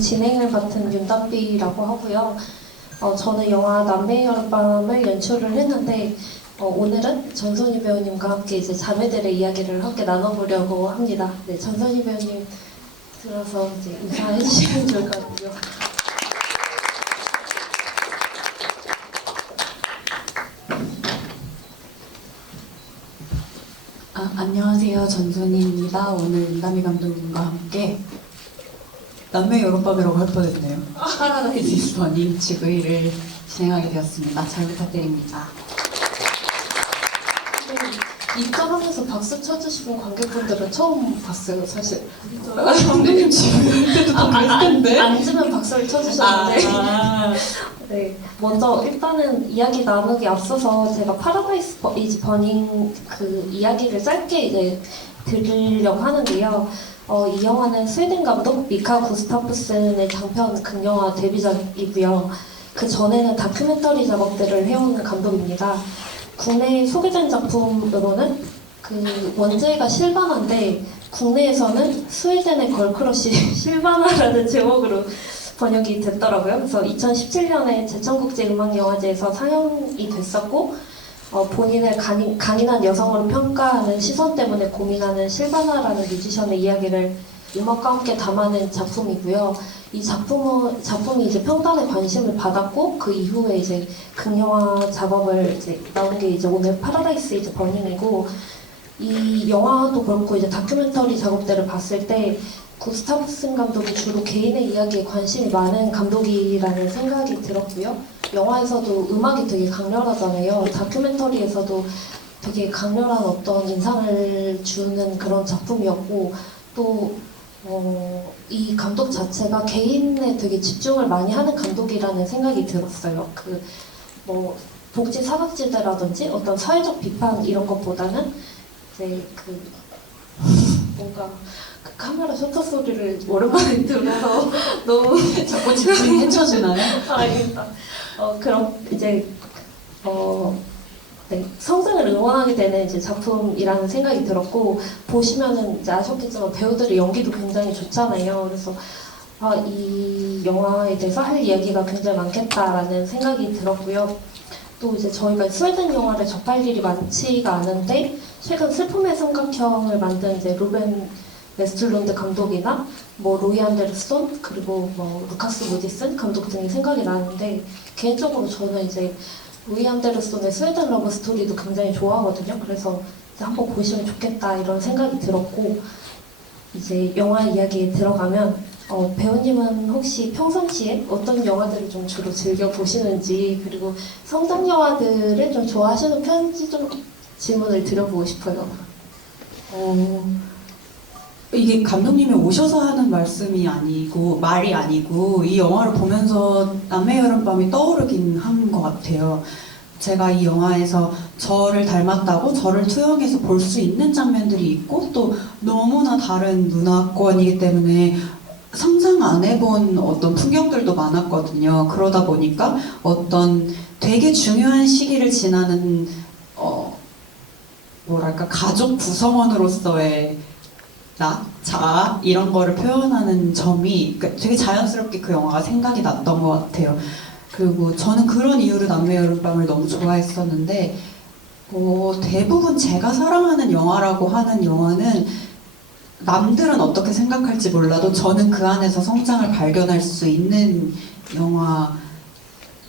진행을 맡은 윤담비라고 하고요. 저는 영화 남매의 여름밤을 연출을 했는데 오늘은 전선희 배우님과 함께 이제 자매들의 이야기를 함께 나눠보려고 합니다. 네, 전선희 배우님 들어서 이제 인사해 주시면 좋을 것 같아요. 안녕하세요. 전선희입니다. 오늘 윤담비 감독님과 함께 남매 여름밤이라고 할 뻔했네요. 파라다이스 이즈 버닝 지브이를 진행하게 되었습니다. 잘 부탁드립니다. 입장하면서 박수 쳐주시는 관객분들은 처음 봤어요, 사실. 감독님 지브이 할 때도 또 그랬을 텐데. 앉으면 박수를 쳐주셨는데. 네, 먼저 일단은 이야기 나누기 앞서서 제가 파라다이스 이즈 버닝 그 이야기를 짧게 이제 드리려고 하는데요. 이 영화는 스웨덴 감독 미카 구스타프슨의 장편 극영화 데뷔작이고요. 그 전에는 다큐멘터리 작업들을 해온 감독입니다. 국내에 소개된 작품으로는 그 원제가 실바나인데 국내에서는 스웨덴의 걸크러쉬 실바나라는 제목으로 번역이 됐더라고요. 그래서 2017년에 제천국제음악영화제에서 상영이 됐었고 본인을 강인한 여성으로 평가하는 시선 때문에 고민하는 실바나라는 뮤지션의 이야기를 음악과 함께 담아낸 작품이고요. 이 작품이 이제 평단의 관심을 받았고 그 이후에 이제 극영화 작업을 이제 나온 게 이제 오늘 파라다이스 이즈 버닝이고, 이 영화도 그렇고 이제 다큐멘터리 작업들을 봤을 때 구스타프슨 감독이 주로 개인의 이야기에 관심이 많은 감독이라는 생각이 들었고요. 영화에서도 음악이 되게 강렬하잖아요. 다큐멘터리에서도 되게 강렬한 어떤 인상을 주는 그런 작품이었고, 또 이 감독 자체가 개인에 되게 집중을 많이 하는 감독이라는 생각이 들었어요. 뭐 복지 사각지대라든지 어떤 사회적 비판 이런 것보다는 이제 뭔가 그 카메라 셔터 소리를 오랜만에 들어서 너무 자꾸 집중이 헤쳐지나요? 알겠다. 그럼 이제 네, 성장을 응원하게 되는 이제 작품이라는 생각이 들었고, 보시면은 이제 아셨겠지만 배우들의 연기도 굉장히 좋잖아요. 그래서 이 영화에 대해서 할 이야기가 굉장히 많겠다라는 생각이 들었고요. 또 이제 저희가 스웨덴 영화를 접할 일이 많지가 않은데 최근 슬픔의 삼각형을 만든 이제 루벤 웨스틀론드 감독이나 뭐 로이 안데르손 그리고 뭐 루카스 모디슨 감독 등이 생각이 나는데, 개인적으로 저는 이제 로이 안데르손의 스웨덴 러브 스토리도 굉장히 좋아하거든요. 그래서 이제 한번 보시면 좋겠다 이런 생각이 들었고, 이제 영화 이야기에 들어가면 배우님은 혹시 평상시에 어떤 영화들을 좀 주로 즐겨 보시는지, 그리고 성장 영화들을 좀 좋아하시는 편인지 좀 질문을 드려보고 싶어요. 이게 감독님이 오셔서 하는 말이 아니고 이 영화를 보면서 남의 여름밤이 떠오르긴 한 것 같아요. 제가 이 영화에서 저를 닮았다고 저를 투영해서 볼 수 있는 장면들이 있고, 또 너무나 다른 문화권이기 때문에 상상 안 해본 어떤 풍경들도 많았거든요. 그러다 보니까 어떤 되게 중요한 시기를 지나는 가족 구성원으로서의 자아 이런 거를 표현하는 점이 되게 자연스럽게 그 영화가 생각이 났던 것 같아요. 그리고 저는 그런 이유로 남매 여름밤을 너무 좋아했었는데, 대부분 제가 사랑하는 영화라고 하는 영화는 남들은 어떻게 생각할지 몰라도 저는 그 안에서 성장을 발견할 수 있는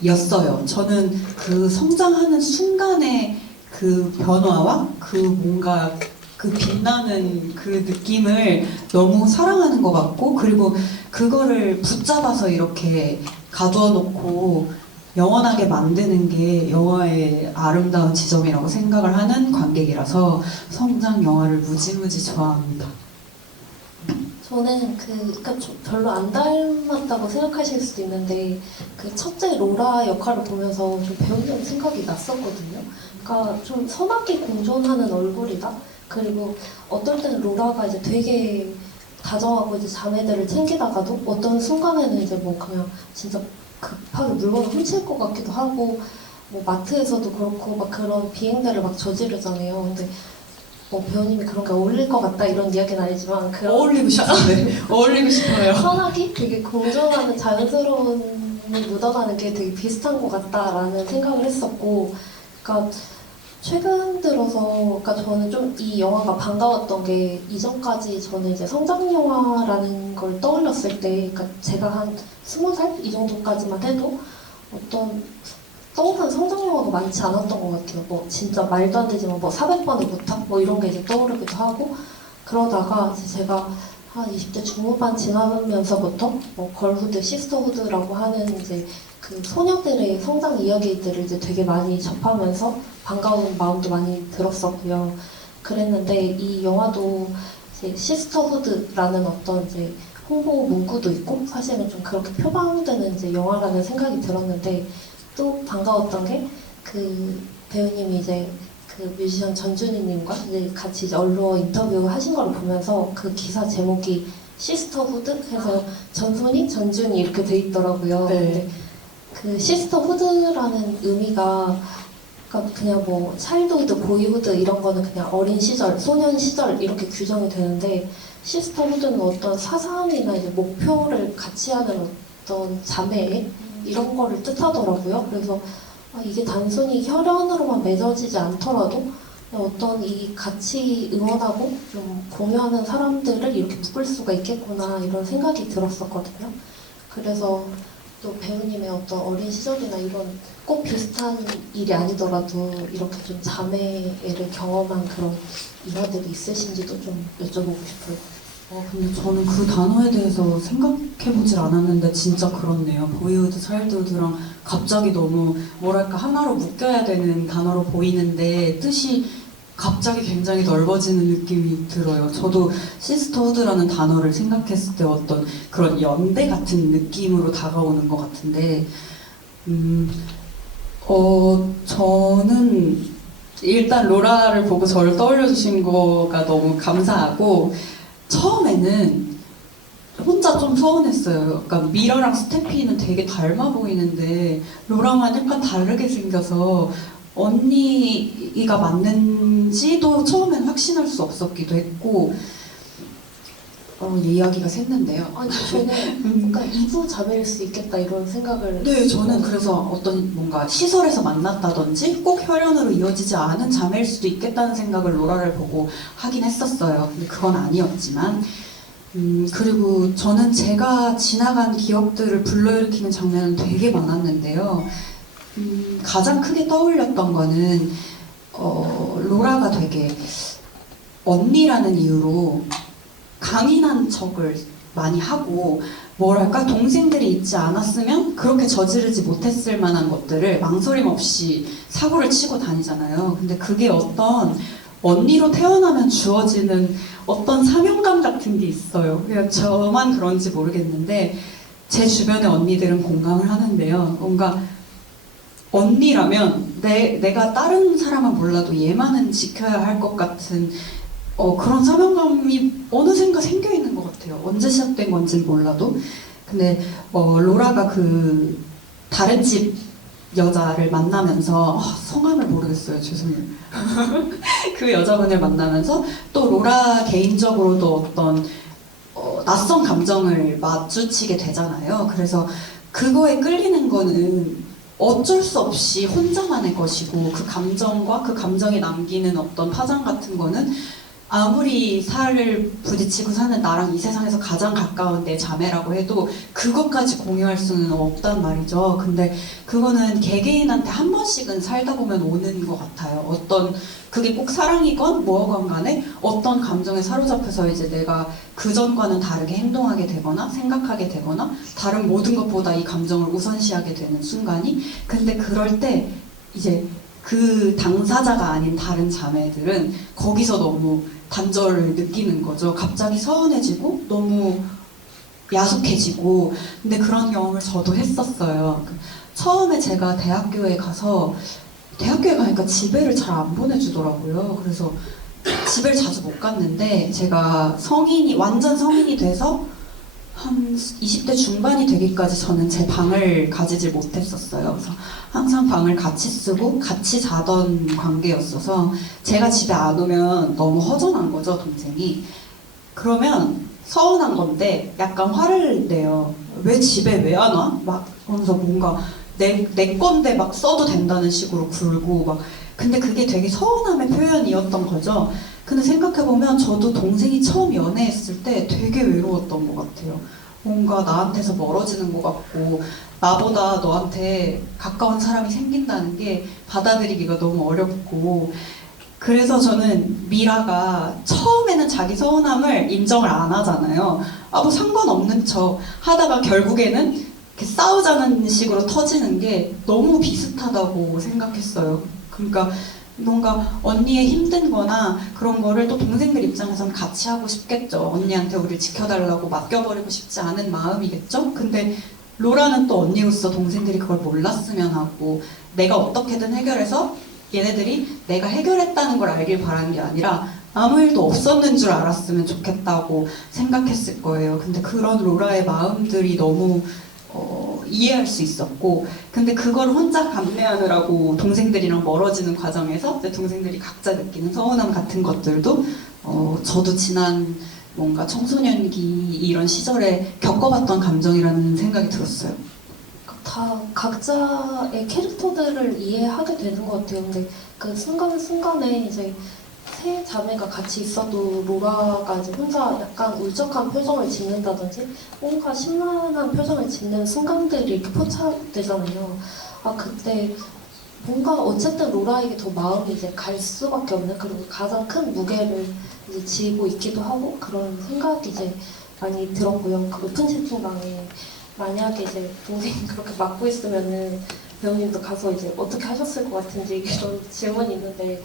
영화였어요. 저는 그 성장하는 순간의 그 변화와 뭔가 그 빛나는 그 느낌을 너무 사랑하는 것 같고, 그리고 그거를 붙잡아서 이렇게 가두어 놓고 영원하게 만드는 게 영화의 아름다운 지점이라고 생각을 하는 관객이라서 성장 영화를 무지무지 좋아합니다. 저는 그러니까 별로 안 닮았다고 생각하실 수도 있는데, 그 첫째 로라 역할을 보면서 좀 배우는 생각이 났었거든요. 그러니까 좀 선악기 공존하는 얼굴이다. 그리고 어떨 때는 로라가 이제 되게 다정하고 이제 자매들을 챙기다가도 어떤 순간에는 이제 뭐 그냥 진짜 급하게 물건을 훔칠 것 같기도 하고, 뭐 마트에서도 그렇고 막 그런 비행들을 막 저지르잖아요. 근데 뭐 배우님이 그런 게 어울릴 것 같다 이런 이야기는 아니지만 그런 어울리고 싶은데 어울리고 싶어요. 편하게 되게 공존하는 자연스러움이 묻어나는 게 되게 비슷한 것 같다라는 생각을 했었고, 그러니까 최근 들어서, 그러니까 저는 좀 이 영화가 반가웠던 게 이전까지 저는 이제 성장 영화라는 걸 떠올렸을 때, 그러니까 제가 한 20살 이 정도까지만 해도 어떤 떠오르는 성장 영화가 많지 않았던 것 같아요. 뭐 진짜 말도 안 되지만 뭐 400번의 부탁 뭐 이런 게 이제 떠오르기도 하고, 그러다가 이제 제가 한 20대 중후반 지나면서부터 뭐 걸후드, 시스터후드라고 하는 이제 그 소녀들의 성장 이야기들을 이제 되게 많이 접하면서 반가운 마음도 많이 들었었고요. 그랬는데 이 영화도 이제 시스터후드라는 어떤 이제 홍보 문구도 있고 사실은 좀 그렇게 표방되는 이제 영화라는 생각이 들었는데, 또 반가웠던 게 그 배우님이 이제 그 뮤지션 전준희님과 이제 같이 이제 언론 인터뷰 하신 걸 보면서 그 기사 제목이 시스터후드 해서 전순희, 전준희 이렇게 돼 있더라고요. 네. 근데 그 시스터후드라는 의미가 그러니까 그냥 뭐 차일드후드, 보이후드 이런 거는 그냥 어린 시절, 소년 시절 이렇게 규정이 되는데, 시스터후드는 어떤 사상이나 이제 목표를 같이 하는 어떤 자매 이런 거를 뜻하더라고요. 그래서 이게 단순히 혈연으로만 맺어지지 않더라도 어떤 이 같이 응원하고 좀 공유하는 사람들을 이렇게 묶을 수가 있겠구나 이런 생각이 들었었거든요. 그래서 또 배우님의 어떤 어린 시절이나 이런 꼭 비슷한 일이 아니더라도 이렇게 좀 자매를 경험한 그런 일화들이 있으신지도 좀 여쭤보고 싶어요. 근데 저는 그 단어에 대해서 생각해보질 않았는데 진짜 그렇네요. 보이우드, 차일드우드랑 갑자기 너무 뭐랄까 하나로 묶여야 되는 단어로 보이는데 뜻이 갑자기 굉장히 넓어지는 느낌이 들어요. 저도 시스터후드라는 단어를 생각했을 때 어떤 그런 연대 같은 느낌으로 다가오는 것 같은데, 저는 일단 로라를 보고 저를 떠올려주신 거가 너무 감사하고, 처음에는 혼자 좀 서운했어요. 그러니까 미러랑 스테피는 되게 닮아 보이는데 로라만 약간 다르게 생겨서 언니가 맞는지도 처음엔 확신할 수 없었기도 했고, 이야기가 샜는데요. 아니 저는 약간 이부 자매일 수 있겠다 이런 생각을. 네, 저는 그래서 어떤 뭔가 시설에서 만났다든지 꼭 혈연으로 이어지지 않은 자매일 수도 있겠다는 생각을 로라를 보고 하긴 했었어요. 근데 그건 아니었지만, 그리고 저는 제가 지나간 기억들을 불러일으키는 장면은 되게 많았는데요. 가장 크게 떠올렸던 거는 로라가 되게 언니라는 이유로 강인한 척을 많이 하고, 뭐랄까 동생들이 있지 않았으면 그렇게 저지르지 못했을 만한 것들을 망설임 없이 사고를 치고 다니잖아요. 근데 그게 어떤 언니로 태어나면 주어지는 어떤 사명감 같은 게 있어요. 그냥 저만 그런지 모르겠는데 제 주변의 언니들은 공감을 하는데요. 뭔가 언니라면 내가 다른 사람은 몰라도 얘만은 지켜야 할 것 같은 그런 사명감이 어느샌가 생겨있는 것 같아요. 언제 시작된 건지는 몰라도. 근데 로라가 그 다른 집 여자를 만나면서 성함을 모르겠어요. 죄송해요. 그 여자분을 만나면서 또 로라 개인적으로도 어떤 낯선 감정을 마주치게 되잖아요. 그래서 그거에 끌리는 거는 어쩔 수 없이 혼자만의 것이고, 그 감정과 그 감정이 남기는 어떤 파장 같은 거는 아무리 살을 부딪히고 사는 나랑 이 세상에서 가장 가까운 내 자매라고 해도 그것까지 공유할 수는 없단 말이죠. 근데 그거는 개개인한테 한 번씩은 살다 보면 오는 것 같아요. 어떤 그게 꼭 사랑이건 뭐건 간에 어떤 감정에 사로잡혀서 이제 내가 그전과는 다르게 행동하게 되거나 생각하게 되거나 다른 모든 것보다 이 감정을 우선시하게 되는 순간이, 근데 그럴 때 이제 그 당사자가 아닌 다른 자매들은 거기서 너무 단절을 느끼는 거죠. 갑자기 서운해지고 너무 야속해지고. 근데 그런 경험을 저도 했었어요. 처음에 제가 대학교에 가니까 집에를 잘 안 보내주더라고요. 그래서 집을 자주 못 갔는데 제가 완전 성인이 돼서 한 20대 중반이 되기까지 저는 제 방을 가지질 못했었어요. 그래서 항상 방을 같이 쓰고 같이 자던 관계였어서 제가 집에 안 오면 너무 허전한 거죠, 동생이. 그러면 서운한 건데 약간 화를 내요. 왜 집에 왜 안 와? 막 그러면서 뭔가 내 건데 막 써도 된다는 식으로 굴고 막. 근데 그게 되게 서운함의 표현이었던 거죠. 근데 생각해보면 저도 동생이 처음 연애했을 때 되게 외로웠던 것 같아요. 뭔가 나한테서 멀어지는 것 같고 나보다 너한테 가까운 사람이 생긴다는 게 받아들이기가 너무 어렵고, 그래서 저는 미라가 처음에는 자기 서운함을 인정을 안 하잖아요. 아, 뭐 상관없는 척 하다가 결국에는 이렇게 싸우자는 식으로 터지는 게 너무 비슷하다고 생각했어요. 그러니까 뭔가 언니의 힘든 거나 그런 거를 또 동생들 입장에서는 같이 하고 싶겠죠. 언니한테 우리를 지켜달라고 맡겨버리고 싶지 않은 마음이겠죠. 근데 로라는 또 언니로서 동생들이 그걸 몰랐으면 하고, 내가 어떻게든 해결해서 얘네들이 내가 해결했다는 걸 알길 바란 게 아니라 아무 일도 없었는 줄 알았으면 좋겠다고 생각했을 거예요. 근데 그런 로라의 마음들이 너무 이해할 수 있었고, 근데 그걸 혼자 감내하느라고 동생들이랑 멀어지는 과정에서 내 동생들이 각자 느끼는 서운함 같은 것들도 저도 지난 뭔가 청소년기 이런 시절에 겪어봤던 감정이라는 생각이 들었어요. 다 각자의 캐릭터들을 이해하게 되는 것 같아요. 근데 그 순간순간에 이제 세 자매가 같이 있어도 로라가 이제 혼자 약간 울적한 표정을 짓는다든지 뭔가 심란한 표정을 짓는 순간들이 이렇게 포착되잖아요. 아, 그때 뭔가 어쨌든 로라에게 더 마음이 이제 갈 수밖에 없는, 그리고 가장 큰 무게를 이제 지고 있기도 하고 그런 생각이 이제 많이 들었고요. 그 오픈 채팅방에 만약에 이제 동생이 그렇게 맡고 있으면은 배우님도 가서 이제 어떻게 하셨을 것 같은지 이런 질문이 있는데.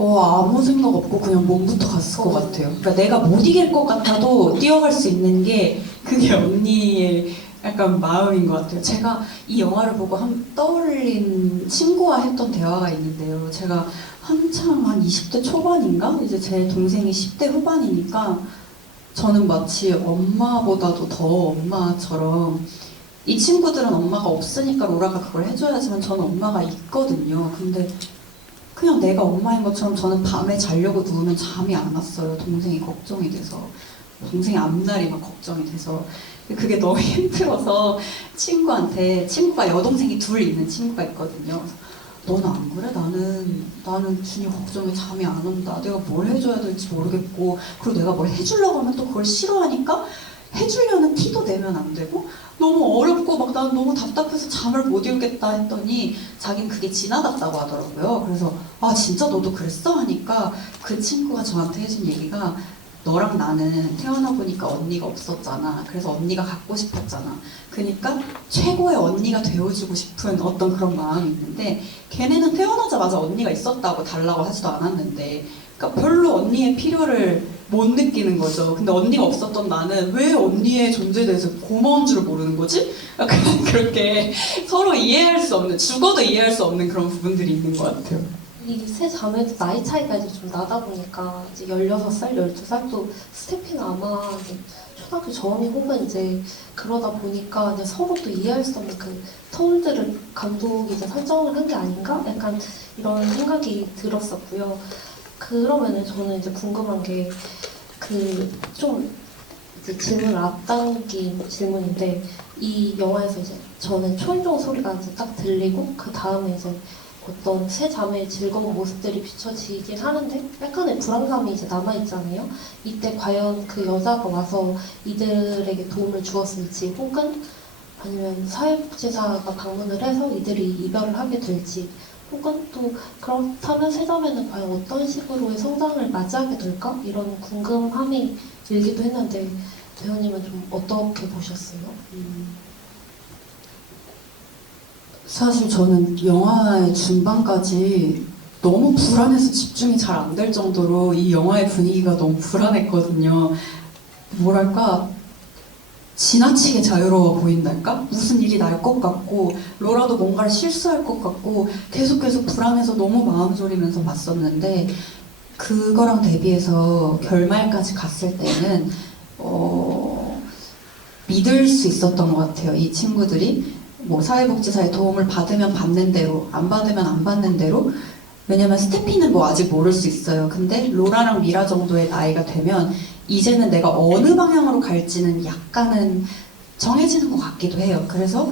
아무 생각 없고 그냥 몸부터 갔을 것 같아요. 그러니까 내가 못 이길 것 같아도 뛰어갈 수 있는 게 그게 언니의 약간 마음인 것 같아요. 제가 이 영화를 보고 떠올린 친구와 했던 대화가 있는데요. 제가 한참 한 20대 초반인가? 이제 제 동생이 10대 후반이니까 저는 마치 엄마보다도 더 엄마처럼, 이 친구들은 엄마가 없으니까 로라가 그걸 해줘야지만 저는 엄마가 있거든요. 근데 그냥 내가 엄마인 것처럼 저는 밤에 자려고 누우면 잠이 안 왔어요. 동생이 걱정이 돼서. 동생이 앞날이 막 걱정이 돼서. 그게 너무 힘들어서 친구가 여동생이 둘 있는 친구가 있거든요. 너는 안 그래? 나는 준이 걱정에 잠이 안 온다. 내가 뭘 해줘야 될지 모르겠고, 그리고 내가 뭘 해주려고 하면 또 그걸 싫어하니까 해주려는 티도 내면 안 되고, 너무 어렵고 막 난 너무 답답해서 잠을 못 이루겠다 했더니 자기는 그게 지나갔다고 하더라고요. 그래서 아, 진짜 너도 그랬어? 하니까 그 친구가 저한테 해준 얘기가, 너랑 나는 태어나 보니까 언니가 없었잖아. 그래서 언니가 갖고 싶었잖아. 그러니까 최고의 언니가 되어주고 싶은 어떤 그런 마음이 있는데, 걔네는 태어나자마자 언니가 있었다고 달라고 하지도 않았는데, 그러니까 별로 언니의 필요를 못 느끼는 거죠. 근데 언니가 없었던 나는 왜 언니의 존재에 대해서 고마운 줄 모르는 거지? 약간 그렇게 서로 이해할 수 없는, 죽어도 이해할 수 없는 그런 부분들이 있는 것 같아요. 이 세 자매도 나이 차이가 이제 좀 나다 보니까 이제 16살, 12살, 또 스태피는 아마 이제 초등학교 저학년 혹은 이제 그러다 보니까 이제 서로 또 이해할 수 없는 그 터울들을 감독이 이제 설정을 한 게 아닌가? 약간 이런 생각이 들었었고요. 그러면은 저는 이제 궁금한 게 그 좀 이제 질문을 앞당긴 질문인데, 이 영화에서 이제 저는 초인종 소리가 이제 딱 들리고 그 다음에 이제 어떤 세 자매의 즐거운 모습들이 비춰지긴 하는데 약간의 불안감이 이제 남아있잖아요. 이때 과연 그 여자가 와서 이들에게 도움을 주었을지, 혹은 아니면 사회복지사가 방문을 해서 이들이 이별을 하게 될지, 혹은 또 그렇다면 세 자매는 과연 어떤 식으로의 성장을 맞이하게 될까? 이런 궁금함이 들기도 했는데 배우님은 좀 어떻게 보셨어요? 사실 저는 영화의 중반까지 너무 불안해서 집중이 잘 안 될 정도로 이 영화의 분위기가 너무 불안했거든요. 뭐랄까, 지나치게 자유로워 보인달까? 무슨 일이 날 것 같고, 로라도 뭔가를 실수할 것 같고, 계속 불안해서 너무 마음 졸이면서 봤었는데, 그거랑 대비해서 결말까지 갔을 때는 믿을 수 있었던 것 같아요. 이 친구들이 뭐 사회복지사의 도움을 받으면 받는 대로, 안 받으면 안 받는 대로. 왜냐면 스테피는 뭐 아직 모를 수 있어요. 근데 로라랑 미라 정도의 나이가 되면 이제는 내가 어느 방향으로 갈지는 약간은 정해지는 것 같기도 해요. 그래서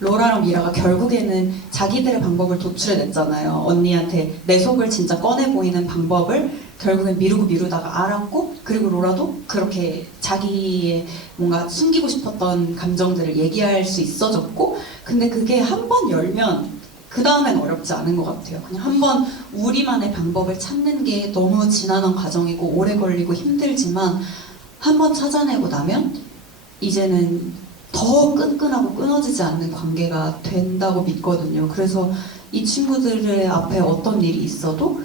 로라랑 미라가 결국에는 자기들의 방법을 도출해냈잖아요. 언니한테 내 속을 진짜 꺼내 보이는 방법을 결국엔 미루고 미루다가 알았고, 그리고 로라도 그렇게 자기의 뭔가 숨기고 싶었던 감정들을 얘기할 수 있어졌고, 근데 그게 한 번 열면 그 다음엔 어렵지 않은 것 같아요. 그냥 한번 우리만의 방법을 찾는 게 너무 지난한 과정이고 오래 걸리고 힘들지만 한 번 찾아내고 나면 이제는 더 끈끈하고 끊어지지 않는 관계가 된다고 믿거든요. 그래서 이 친구들의 앞에 어떤 일이 있어도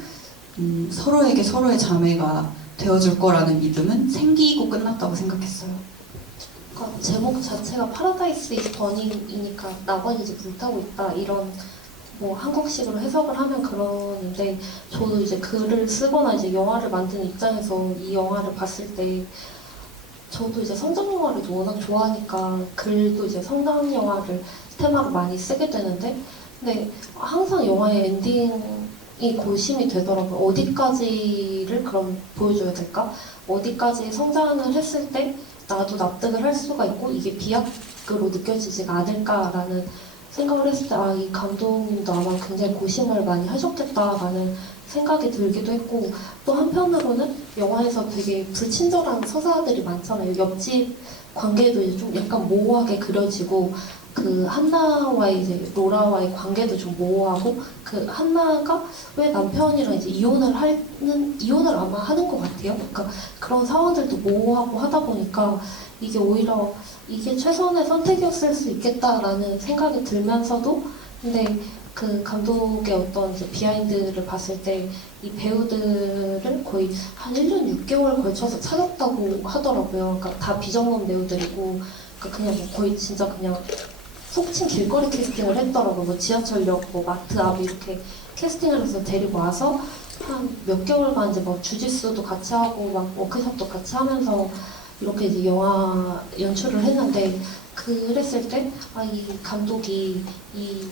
서로에게 서로의 자매가 되어줄 거라는 믿음은 생기고 끝났다고 생각했어요. 그러니까 제목 자체가 파라다이스 이즈 버닝이니까 낙원이 이제 불타고 있다 이런 뭐 한국식으로 해석을 하면 그러는데, 저도 이제 글을 쓰거나 이제 영화를 만드는 입장에서 이 영화를 봤을 때 저도 이제 성장 영화를 워낙 좋아하니까 글도 이제 성장 영화를 테마로 많이 쓰게 되는데, 근데 항상 영화의 엔딩이 고심이 되더라고요. 어디까지를 그럼 보여줘야 될까? 어디까지 성장을 했을 때 나도 납득을 할 수가 있고 이게 비약으로 느껴지지가 않을까라는 생각을 했을 때, 이 감독님도 아마 굉장히 고심을 많이 하셨겠다라는 생각이 들기도 했고, 또 한편으로는 영화에서 되게 불친절한 서사들이 많잖아요. 옆집 관계도 이제 좀 약간 모호하게 그려지고, 그 한나와의 이제 로라와의 관계도 좀 모호하고, 그 한나가 왜 남편이랑 이제 이혼을 아마 하는 것 같아요. 그러니까 그런 상황들도 모호하고 하다 보니까 이게 오히려 이게 최선의 선택이었을 수 있겠다라는 생각이 들면서도, 근데 그 감독의 어떤 이제 비하인드를 봤을 때 이 배우들을 거의 한 1년 6개월 걸쳐서 찾았다고 하더라고요. 그러니까 다 비전문 배우들이고, 그러니까 그냥 뭐 거의 진짜 그냥 속칭 길거리 캐스팅을 했더라고요. 뭐 지하철역, 뭐 마트 앞 이렇게 캐스팅을 해서 데리고 와서 한 몇 개월간 이제 뭐 주짓수도 같이 하고 막 워크숍도 같이 하면서 이렇게 이제 영화 연출을 했는데, 그랬을 때 이 감독이 이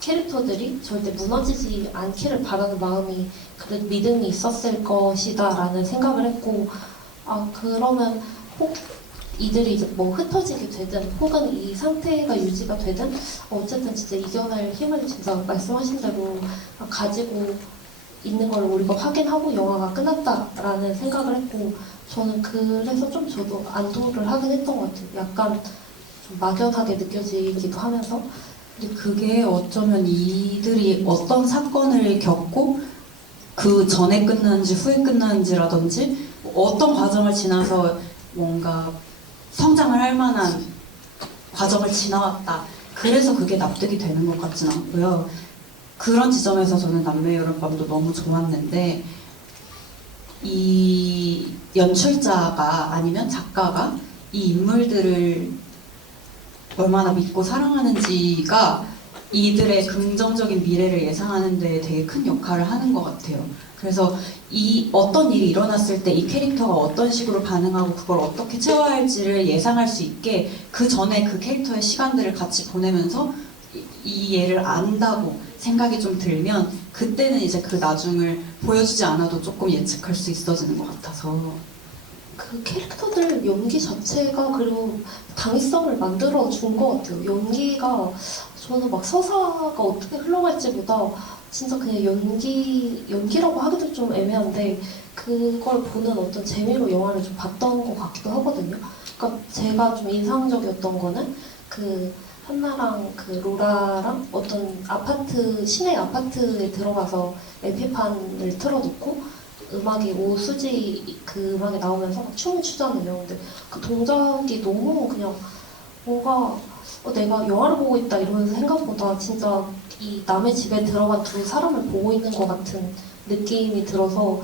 캐릭터들이 절대 무너지지 않기를 바라는 마음이, 그래도 믿음이 있었을 것이다 라는 생각을 했고, 그러면 혹 이들이 이제 뭐 흩어지게 되든 혹은 이 상태가 유지가 되든 어쨌든 진짜 이겨낼 힘을 진짜 말씀하신 대로 가지고 있는 걸 우리가 확인하고 영화가 끝났다라는 생각을 했고, 저는 그래서 좀 저도 안도를 하긴 했던 것 같아요. 약간 좀 막연하게 느껴지기도 하면서. 근데 그게 어쩌면 이들이 어떤 사건을 겪고 그 전에 끝났는지 후에 끝났는지라든지 어떤 과정을 지나서 뭔가 성장을 할 만한 과정을 지나왔다. 그래서 그게 납득이 되는 것 같진 않고요. 그런 지점에서 저는 남매 여름밤도 너무 좋았는데, 이 연출자가 아니면 작가가 이 인물들을 얼마나 믿고 사랑하는지가 이들의 긍정적인 미래를 예상하는 데 되게 큰 역할을 하는 것 같아요. 그래서 이 어떤 일이 일어났을 때 이 캐릭터가 어떤 식으로 반응하고 그걸 어떻게 채워야 할지를 예상할 수 있게 그 전에 그 캐릭터의 시간들을 같이 보내면서 이 얘를 안다고 생각이 좀 들면 그때는 이제 그 나중을 보여주지 않아도 조금 예측할 수 있어지는 것 같아서. 그 캐릭터들 연기 자체가 그리고 당위성을 만들어 준 것 같아요. 연기가 저는 막 서사가 어떻게 흘러갈지보다 진짜 그냥 연기라고 하기도 좀 애매한데 그걸 보는 어떤 재미로 영화를 좀 봤던 것 같기도 하거든요. 그러니까 제가 좀 인상적이었던 거는 그 한나랑 그 로라랑 어떤 아파트, 시내 아파트에 들어가서 LP판을 틀어놓고 음악이 오수지 그 음악이 나오면서 막 춤을 추잖아요. 근데 그 동작이 너무 그냥 뭔가 내가 영화를 보고 있다 이러면서 생각보다 진짜 이 남의 집에 들어간 두 사람을 보고 있는 것 같은 느낌이 들어서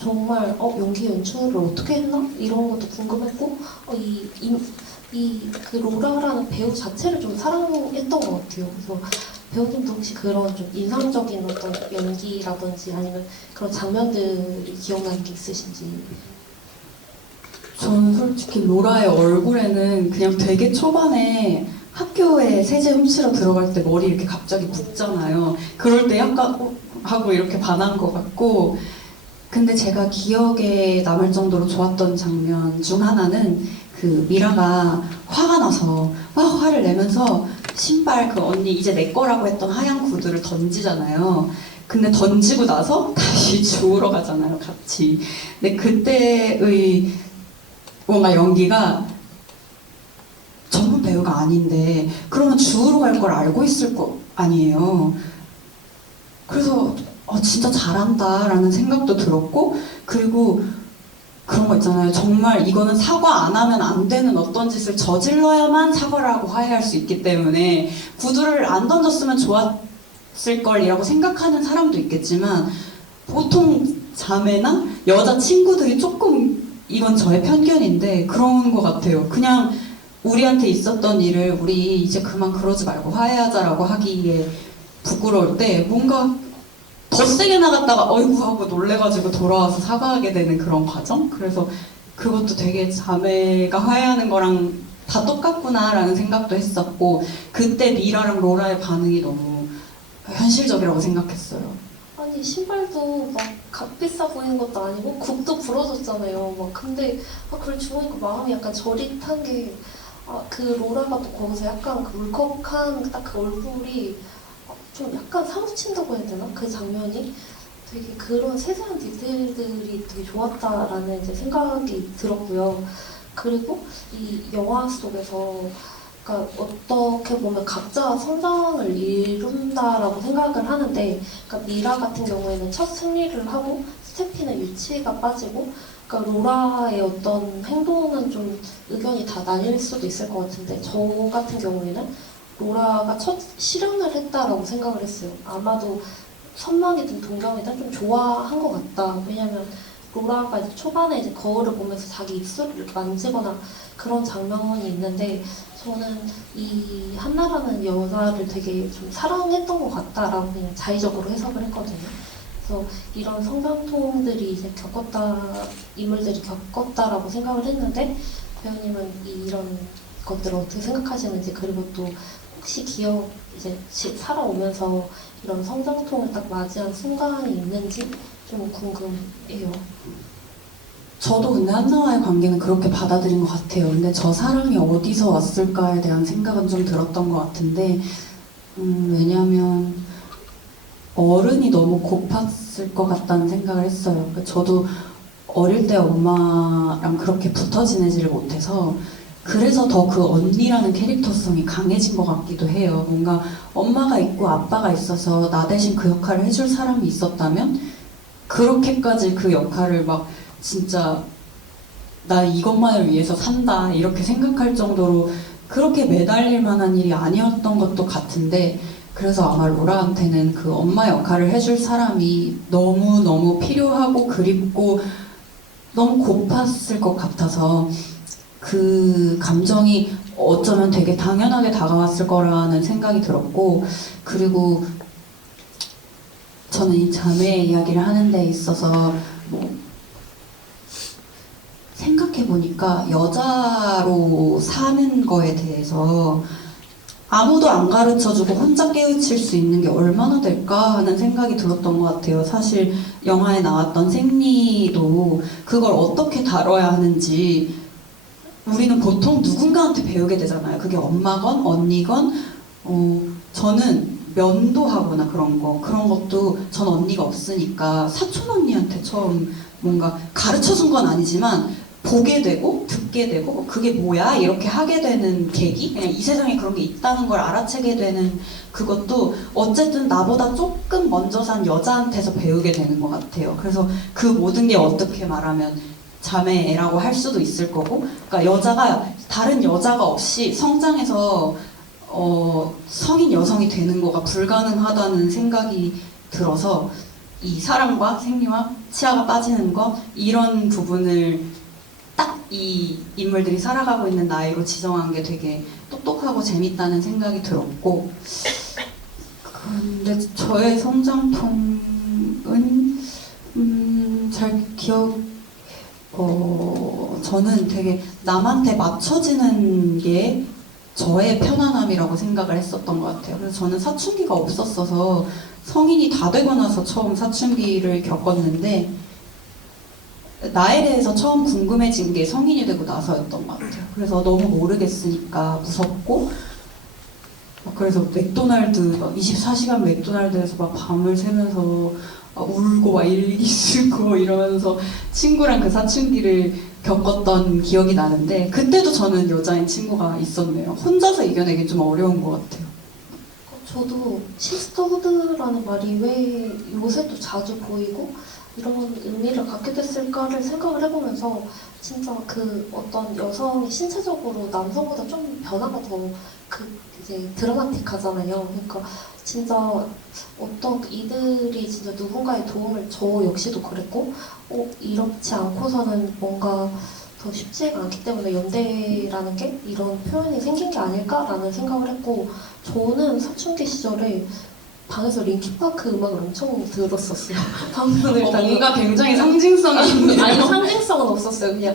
정말 연기 연출을 어떻게 했나? 이런 것도 궁금했고 그 로라라는 배우 자체를 좀 사랑했던 것 같아요. 그래서 배우님도 혹시 그런 좀 인상적인 어떤 연기라든지 아니면 그런 장면들이 기억나는 게 있으신지? 저는 솔직히 로라의 얼굴에는 그냥 되게 초반에 학교에 세제 훔치러 들어갈 때 머리 이렇게 갑자기 묶잖아요. 그럴 때 약간 하고 이렇게 반한 것 같고, 근데 제가 기억에 남을 정도로 좋았던 장면 중 하나는 그 미라가 화가 나서 막 화를 내면서 신발 그 언니 이제 내 거라고 했던 하얀 구두를 던지잖아요. 근데 던지고 나서 다시 주우러 가잖아요, 같이. 근데 그때의 뭔가 연기가 전문 배우가 아닌데 그러면 주우러 갈 걸 알고 있을 거 아니에요. 그래서 진짜 잘한다라는 생각도 들었고, 그리고 그런 거 있잖아요. 정말 이거는 사과 안 하면 안 되는 어떤 짓을 저질러야만 사과를 하고 화해할 수 있기 때문에 구두를 안 던졌으면 좋았을 걸이라고 생각하는 사람도 있겠지만, 보통 자매나 여자 친구들이 조금, 이건 저의 편견인데 그런 것 같아요. 그냥 우리한테 있었던 일을 우리 이제 그만 그러지 말고 화해하자라고 하기에 부끄러울 때 뭔가 더 세게 나갔다가 어이구 하고 놀래가지고 돌아와서 사과하게 되는 그런 과정? 그래서 그것도 되게 자매가 화해하는 거랑 다 똑같구나라는 생각도 했었고, 그때 미라랑 로라의 반응이 너무 현실적이라고 생각했어요. 아니 신발도 막 값비싸 보이는 것도 아니고 굽도 부러졌잖아요. 막 근데 그걸 주우니까 마음이 약간 저릿한 게, 그 로라가 또 거기서 약간 그 울컥한 딱 그 얼굴이 좀 약간 사무친다고 해야 되나? 그 장면이 되게 그런 세세한 디테일들이 되게 좋았다라는 이제 생각이 들었고요. 그리고 이 영화 속에서 그러니까 어떻게 보면 각자 성장을 이룬다라고 생각을 하는데, 그러니까 미라 같은 경우에는 첫 승리를 하고 스테피는 유치가 빠지고, 그러니까 로라의 어떤 행동은 좀 의견이 다 나뉠 수도 있을 것 같은데, 저 같은 경우에는 로라가 첫 실현을 했다라고 생각을 했어요. 아마도 선망이든 동경이든 좀 좋아한 것 같다. 왜냐면 로라가 이제 초반에 이제 거울을 보면서 자기 입술을 이렇게 만지거나 그런 장면이 있는데, 저는 이 한나라는 여자를 되게 좀 사랑했던 것 같다라고 그냥 자의적으로 해석을 했거든요. 그래서 이런 성장통들이 이제 인물들이 겪었다라고 생각을 했는데, 배우님은 이런 것들을 어떻게 생각하시는지, 그리고 또 혹시 이제 살아오면서 이런 성장통을 딱 맞이한 순간이 있는지 좀 궁금해요. 저도 근데 한나와의 관계는 그렇게 받아들인 것 같아요. 근데 저 사랑이 어디서 왔을까에 대한 생각은 좀 들었던 것 같은데, 왜냐면 어른이 너무 고팠을 것 같다는 생각을 했어요. 그러니까 저도 어릴 때 엄마랑 그렇게 붙어 지내지를 못해서, 그래서 더 그 언니라는 캐릭터성이 강해진 것 같기도 해요. 뭔가 엄마가 있고 아빠가 있어서 나 대신 그 역할을 해줄 사람이 있었다면 그렇게까지 그 역할을 막 진짜 나 이것만을 위해서 산다 이렇게 생각할 정도로 그렇게 매달릴 만한 일이 아니었던 것도 같은데, 그래서 아마 로라한테는 그 엄마 역할을 해줄 사람이 너무너무 필요하고 그립고 너무 고팠을 것 같아서 그 감정이 어쩌면 되게 당연하게 다가왔을 거라는 생각이 들었고, 그리고 저는 이 자매 이야기를 하는 데 있어서 생각해보니까 여자로 사는 거에 대해서 아무도 안 가르쳐주고 혼자 깨우칠 수 있는 게 얼마나 될까 하는 생각이 들었던 것 같아요. 사실 영화에 나왔던 생리도 그걸 어떻게 다뤄야 하는지 우리는 보통 누군가한테 배우게 되잖아요. 그게 엄마건 언니건, 저는 면도하거나 그런 것도 전 언니가 없으니까 사촌 언니한테 처음 뭔가 가르쳐준 건 아니지만 보게 되고 듣게 되고 그게 뭐야 이렇게 하게 되는 계기, 그냥 이 세상에 그런 게 있다는 걸 알아채게 되는 그것도 어쨌든 나보다 조금 먼저 산 여자한테서 배우게 되는 것 같아요. 그래서 그 모든 게 어떻게 말하면 자매라고 할 수도 있을 거고, 그러니까 여자가 다른 여자가 없이 성장해서 성인 여성이 되는 거가 불가능하다는 생각이 들어서 이 사랑과 생리와 치아가 빠지는 거, 이런 부분을 딱 이 인물들이 살아가고 있는 나이로 지정한 게 되게 똑똑하고 재밌다는 생각이 들었고, 근데 저의 성장통은 잘 저는 되게 남한테 맞춰지는 게 저의 편안함이라고 생각을 했었던 것 같아요. 그래서 저는 사춘기가 없었어서 성인이 다 되고 나서 처음 사춘기를 겪었는데 나에 대해서 처음 궁금해진 게 성인이 되고 나서였던 것 같아요. 그래서 너무 모르겠으니까 무섭고 그래서 맥도날드 막 24시간 맥도날드에서 막 밤을 새면서 막 울고 막 일기 쓰고 이러면서 친구랑 그 사춘기를 겪었던 기억이 나는데 그때도 저는 여자인 친구가 있었네요. 혼자서 이겨내기 좀 어려운 것 같아요. 저도 시스터후드라는 말이 왜 요새도 자주 보이고 이런 의미를 갖게 됐을까를 생각을 해보면서 진짜 그 어떤 여성이 신체적으로 남성보다 좀 변화가 더 이제 드라마틱하잖아요. 그러니까 진짜 어떤 이들이 진짜 누군가의 도움을 저 역시도 그랬고 이렇지 않고서는 뭔가 더 쉽지가 않기 때문에 연대라는 게 이런 표현이 생긴 게 아닐까라는 생각을 했고 저는 사춘기 시절에 방에서 링킨파크 음악을 엄청 들었었어요. 방문을 뭔가 굉장히 상징성이 있네요. 아니 상징성은 없었어요. 그냥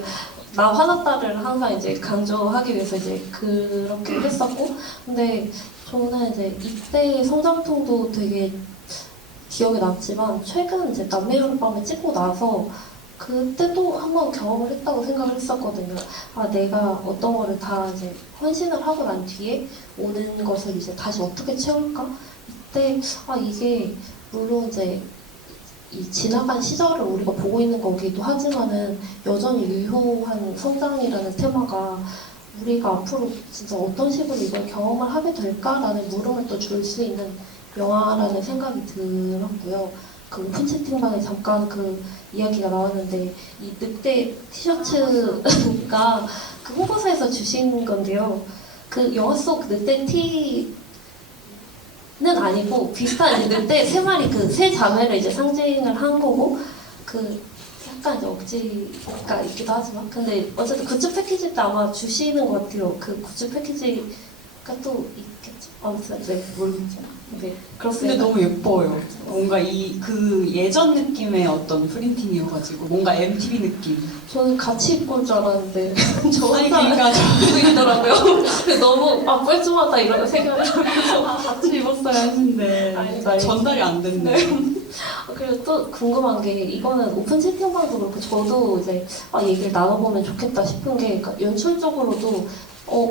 나 화났다를 항상 이제 강조하기 위해서 이제 그렇게 했었고 근데 저는 이제 이때의 성장통도 되게 기억에 남지만 최근 이제 남매여름밤을 찍고 나서 그때도 한번 경험을 했다고 생각을 했었거든요. 아 내가 어떤 거를 다 이제 헌신을 하고 난 뒤에 오는 것을 이제 다시 어떻게 채울까? 이때 아 이게 물론 이제 이 지나간 시절을 우리가 보고 있는 거기도 하지만은 여전히 유효한 성장이라는 테마가 우리가 앞으로 진짜 어떤 식으로 이걸 경험을 하게 될까라는 물음을 또 줄 수 있는 영화라는 생각이 들었고요. 그 오픈 채팅방에 잠깐 그 이야기가 나왔는데 이 늑대 티셔츠가 그 홍보사에서 주신 건데요. 그 영화 속 늑대 티 는 아니고 비슷한 이제 늑대 세 마리 그 세 자매를 이제 상징을 한 거고 그 약간 이제 억지가 있기도 하지만 근데 어쨌든 굿즈 패키지 때 아마 주시는 것 같아요. 그 굿즈 패키지가 또 있겠죠. 아무튼 네 모르겠죠. 네 근데 그렇습니다. 너무 예뻐요. 뭔가 그 예전 느낌의 어떤 프린팅이어가지고 뭔가 MTV 느낌. 저는 같이 입고 올 줄 알았는데 저 아니 혼자 그러니까 입고 있더라고요. 근데 너무 뻘쭘하다 이런 생각을 하면서 같이 입었어야 했는데 아니다, 전달이 안 됐네. 그리고 또 궁금한 게 이거는 오픈 채팅방도 그렇고 저도 이제 얘기를 나눠보면 좋겠다 싶은 게 그러니까 연출적으로도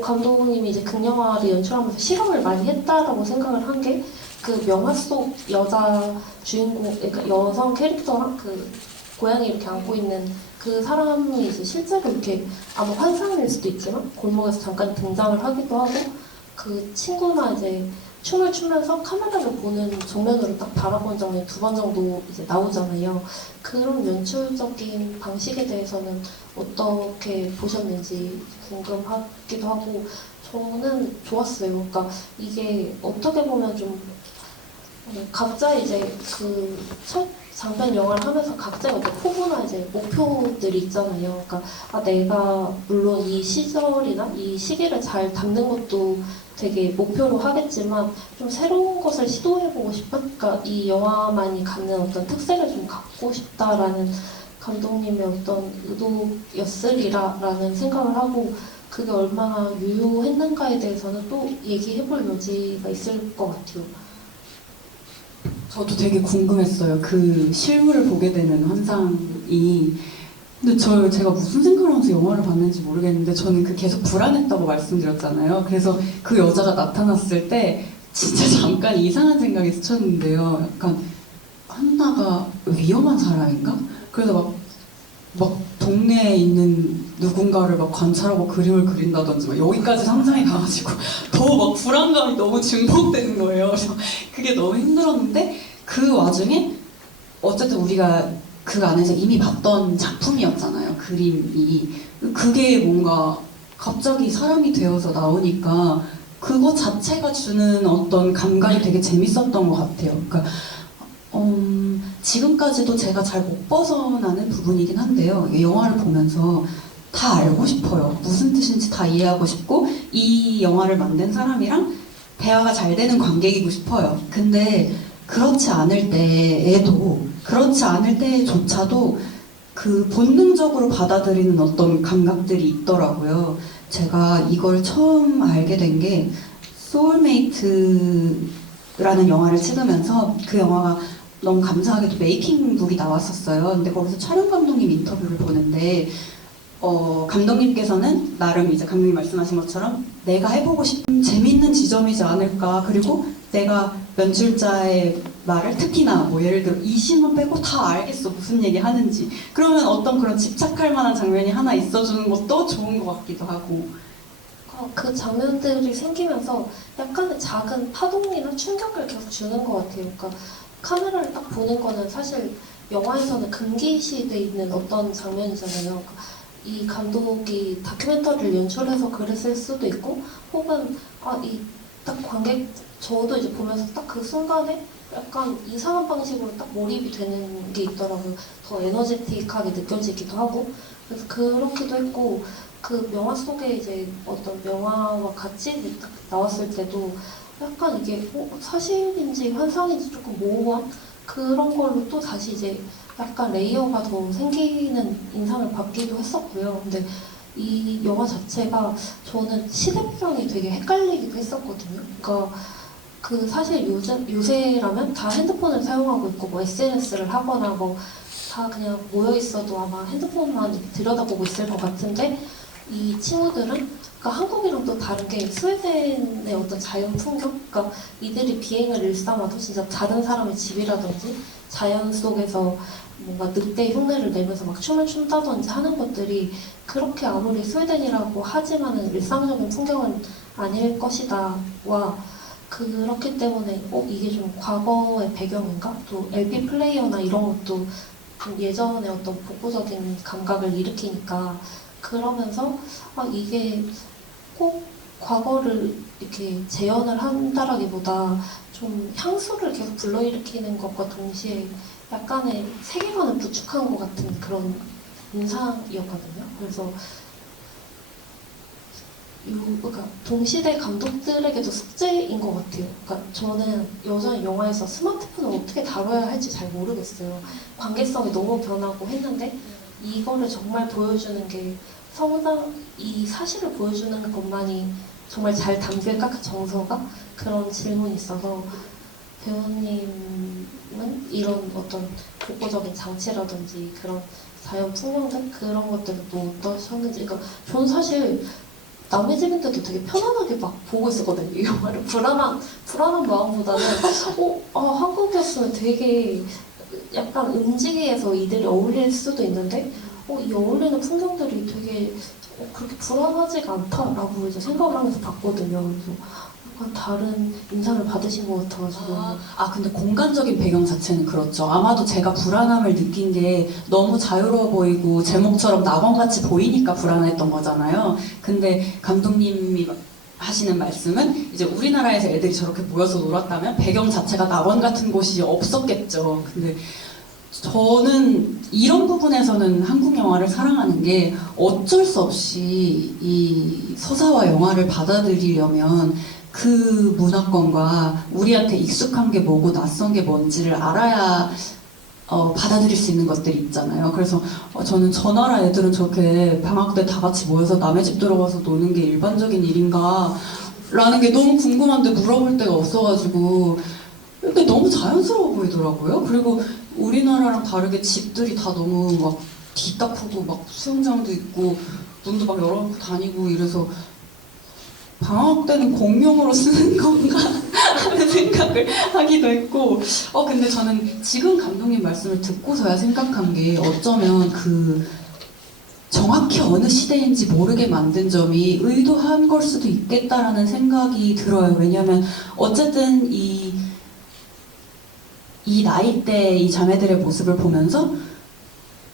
감독님이 이제 극영화를 연출하면서 실험을 많이 했다라고 생각을 한 게 그 명화 속 여자 주인공 그러니까 여성 캐릭터랑 그 고양이 이렇게 안고 있는 그 사람이 이제 실제로 이렇게 아마 환상일 수도 있지만 골목에서 잠깐 등장을 하기도 하고 그 친구나 이제 춤을 추면서 카메라를 보는 정면으로 딱 바라본 장면이 2번 정도 이제 나오잖아요. 그런 연출적인 방식에 대해서는 어떻게 보셨는지 궁금하기도 하고 저는 좋았어요. 그러니까 이게 어떻게 보면 좀 각자 이제 그 첫 장편 영화를 하면서 각자의 어떤 포부나 이제 목표들이 있잖아요. 그러니까 내가 물론 이 시절이나 이 시기를 잘 담는 것도 되게 목표로 하겠지만 좀 새로운 것을 시도해보고 싶은 그러니까 이 영화만이 갖는 어떤 특색을 좀 갖고 싶다라는 감독님의 어떤 의도였으리라라는 생각을 하고 그게 얼마나 유효했는가에 대해서는 또 얘기해볼 여지가 있을 것 같아요. 저도 되게 궁금했어요. 그 실물을 보게 되는 환상이. 근데 제가 무슨 생각을 하면서 영화를 봤는지 모르겠는데 저는 그 계속 불안했다고 말씀드렸잖아요. 그래서 그 여자가 나타났을 때 진짜 잠깐 이상한 생각이 스쳤는데요. 약간 한나가 위험한 사람인가? 그래서 막 동네에 있는 누군가를 막 관찰하고 그림을 그린다든지 막 여기까지 상상이 가가지고 더 막 불안감이 너무 증폭되는 거예요. 그래서 그게 너무 힘들었는데 그 와중에 어쨌든 우리가 그 안에서 이미 봤던 작품이었잖아요. 그림이. 그게 뭔가 갑자기 사람이 되어서 나오니까 그거 자체가 주는 어떤 감각이 되게 재밌었던 것 같아요. 그러니까 지금까지도 제가 잘 못 벗어나는 부분이긴 한데요. 영화를 보면서 다 알고 싶어요. 무슨 뜻인지 다 이해하고 싶고 이 영화를 만든 사람이랑 대화가 잘 되는 관객이고 싶어요. 근데 그렇지 않을 때조차도 그 본능적으로 받아들이는 어떤 감각들이 있더라고요. 제가 이걸 처음 알게 된 게 소울메이트라는 영화를 찍으면서 그 영화가 너무 감사하게도 메이킹북이 나왔었어요. 근데 거기서 촬영 감독님 인터뷰를 보는데 감독님께서는 나름 이제 감독님 말씀하신 것처럼 내가 해보고 싶은 재밌는 지점이지 않을까. 그리고 내가 연출자의 말을 특히나 뭐 예를 들어 이 씬만 빼고 다 알겠어 무슨 얘기 하는지. 그러면 어떤 그런 집착할 만한 장면이 하나 있어주는 것도 좋은 것 같기도 하고. 그 장면들이 생기면서 약간의 작은 파동이나 충격을 계속 주는 것 같아요. 그러니까 카메라를 딱 보는 거는 사실 영화에서는 금기시돼 있는 어떤 장면이잖아요. 그러니까 이 감독이 다큐멘터리를 연출해서 그랬을 수도 있고, 혹은 이 딱 관객 저도 이제 보면서 딱 그 순간에 약간 이상한 방식으로 딱 몰입이 되는 게 있더라고요. 더 에너제틱하게 느껴지기도 하고, 그래서 그렇기도 했고, 그 영화 속에 이제 어떤 명화와 같이 딱 나왔을 때도 약간 이게 사실인지 환상인지 조금 모호한 그런 걸로 또 다시 이제 약간 레이어가 더 생기는 인상을 받기도 했었고요. 근데 이 영화 자체가 저는 시대성이 되게 헷갈리기도 했었거든요. 그러니까 그 사실 요새라면 다 핸드폰을 사용하고 있고 뭐 SNS를 하거나 뭐 다 그냥 모여 있어도 아마 핸드폰만 이렇게 들여다보고 있을 것 같은데, 이 친구들은 그러니까 한국이랑 또 다른 게 스웨덴의 어떤 자연 풍경, 그러니까 이들이 비행을 일삼아도 진짜 다른 사람의 집이라든지 자연 속에서 뭔가 늑대의 흉내를 내면서 막 춤을 춘다든지 하는 것들이 그렇게 아무리 스웨덴이라고 하지만은 일상적인 풍경은 아닐 것이다와, 그렇기 때문에 이게 좀 과거의 배경인가? 또 LP 플레이어나 이런 것도 좀 예전의 어떤 복구적인 감각을 일으키니까, 그러면서 이게 꼭 과거를 이렇게 재현을 한다라기보다 좀 향수를 계속 불러일으키는 것과 동시에 약간의 세계관을 구축한 것 같은 그런 인상이었거든요. 그래서 그러니까 동시대 감독들에게도 숙제인 것 같아요. 그러니까 저는 여전히 영화에서 스마트폰을 어떻게 다뤄야 할지 잘 모르겠어요. 관계성이 너무 변하고 했는데 이거를 정말 보여주는 게 성당 이 사실을 보여주는 것만이 정말 잘 담길까, 그 정서가? 그런 질문이 있어서 배우님은 이런 어떤 복고적인 장치라든지 그런 자연 풍경들 그런 것들은 또 어떠셨는지. 그러니까 저는 사실 남의 집인데도 되게 편안하게 막 보고 있었거든요, 이 영화를. 불안한 마음보다는 한국이었으면 되게 약간 움직이에서 이들이 어울릴 수도 있는데 이 어울리는 풍경들이 되게 그렇게 불안하지가 않다라고 이제 생각을 하면서 봤거든요. 그래서 약간 다른 인상을 받으신 것 같아가지고. 근데 공간적인 배경 자체는 그렇죠. 아마도 제가 불안함을 느낀 게 너무 자유로워 보이고 제목처럼 낙원같이 보이니까 불안했던 거잖아요. 근데 감독님이 하시는 말씀은 이제 우리나라에서 애들이 저렇게 모여서 놀았다면 배경 자체가 낙원 같은 곳이 없었겠죠. 근데 저는 이런 부분에서는 한국 영화를 사랑하는 게 어쩔 수 없이 이 서사와 영화를 받아들이려면 그 문화권과 우리한테 익숙한 게 뭐고 낯선 게 뭔지를 알아야 받아들일 수 있는 것들이 있잖아요. 그래서 저는 저 나라 애들은 저렇게 방학 때 다 같이 모여서 남의 집 들어가서 노는 게 일반적인 일인가 라는 게 너무 궁금한데 물어볼 데가 없어가지고 근데 너무 자연스러워 보이더라고요. 그리고 우리나라랑 다르게 집들이 다 너무 막 뒤따프고 막 수영장도 있고 문도 막 열어놓고 다니고 이래서 방학 때는 공용으로 쓰는 건가 하는 생각을 하기도 했고 근데 저는 지금 감독님 말씀을 듣고서야 생각한 게 어쩌면 그 정확히 어느 시대인지 모르게 만든 점이 의도한 걸 수도 있겠다라는 생각이 들어요. 왜냐하면 어쨌든 이 나이대 이 자매들의 모습을 보면서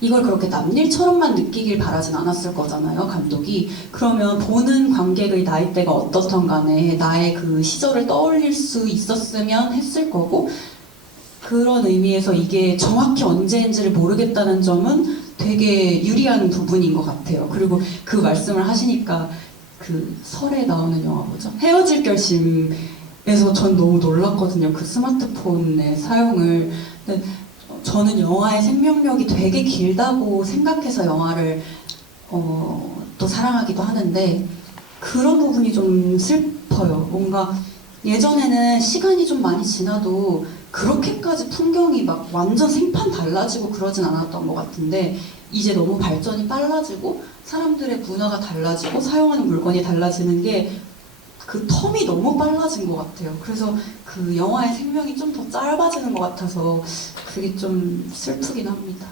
이걸 그렇게 남일처럼만 느끼길 바라진 않았을 거잖아요, 감독이. 그러면 보는 관객의 나이대가 어떻든 간에 나의 그 시절을 떠올릴 수 있었으면 했을 거고, 그런 의미에서 이게 정확히 언제인지를 모르겠다는 점은 되게 유리한 부분인 것 같아요. 그리고 그 말씀을 하시니까 그 설에 나오는 영화 뭐죠? 헤어질 결심에서 전 너무 놀랐거든요. 그 스마트폰의 사용을. 근데 저는 영화의 생명력이 되게 길다고 생각해서 영화를 또 사랑하기도 하는데 그런 부분이 좀 슬퍼요. 뭔가 예전에는 시간이 좀 많이 지나도 그렇게까지 풍경이 막 완전 생판 달라지고 그러진 않았던 것 같은데 이제 너무 발전이 빨라지고 사람들의 문화가 달라지고 사용하는 물건이 달라지는 게 그 텀이 너무 빨라진 것 같아요. 그래서 그 영화의 생명이 좀 더 짧아지는 것 같아서 그게 좀 슬프긴 합니다.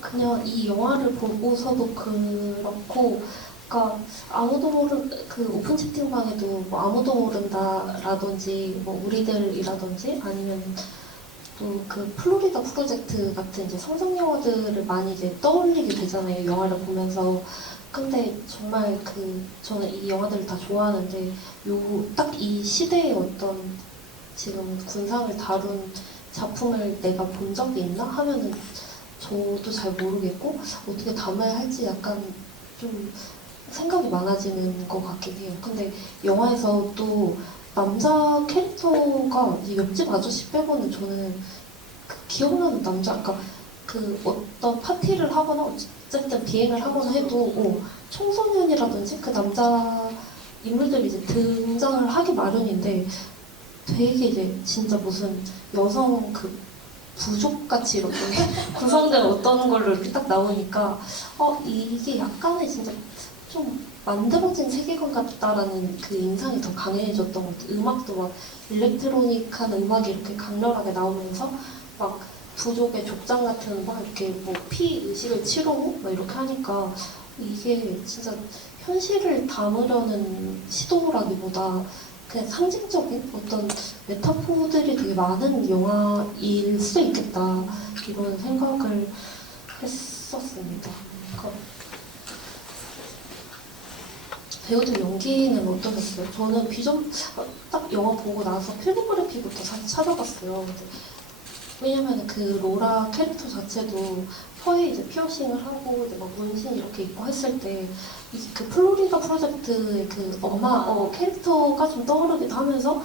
그냥 이 영화를 보고서도 그렇고, 그러니까 아무도 그 오픈 채팅방에도 뭐 아무도 모른다라든지 뭐 우리들이라든지 아니면 또 그 플로리다 프로젝트 같은 이제 상상 영화들을 많이 이제 떠올리게 되잖아요. 영화를 보면서. 근데 정말 저는 이 영화들을 다 좋아하는데 딱 이 시대의 어떤 지금 군상을 다룬 작품을 내가 본 적이 있나 하면은 저도 잘 모르겠고 어떻게 담아야 할지 약간 좀 생각이 많아지는 것 같긴 해요. 근데 영화에서 또 남자 캐릭터가 이 옆집 아저씨 빼고는 저는 기억나는 남자, 그러니까 그 어떤 파티를 하거나 어쨌든 비행을 하거나 해도 청소년이라든지 그 남자 인물들이 이제 등장을 하기 마련인데 되게 이제 진짜 무슨 여성 그 부족같이 이렇게 구성된 어떤 걸로 이렇게 딱 나오니까 이게 약간의 진짜 좀 만들어진 세계관 같다라는 그 인상이 더 강해졌던 것 같아요. 음악도 막 일렉트로닉한 음악이 이렇게 강렬하게 나오면서 막 부족의 족장 같은 막 이렇게 뭐 피 의식을 치르고 막 이렇게 하니까 이게 진짜 현실을 담으려는 시도라기보다 그냥 상징적인 어떤 메타포들이 되게 많은 영화일 수 있겠다 이런 생각을 했었습니다. 배우들 연기는 어떠셨어요? 저는 딱 영화 보고 나서 필모그래피부터 사실 찾아봤어요. 근데 왜냐면 그 로라 캐릭터 자체도 혀에 이제 피어싱을 하고 이제 막 문신 이렇게 입고 했을 때 그 플로리다 프로젝트의 그 엄마 캐릭터가 좀 떠오르기도 하면서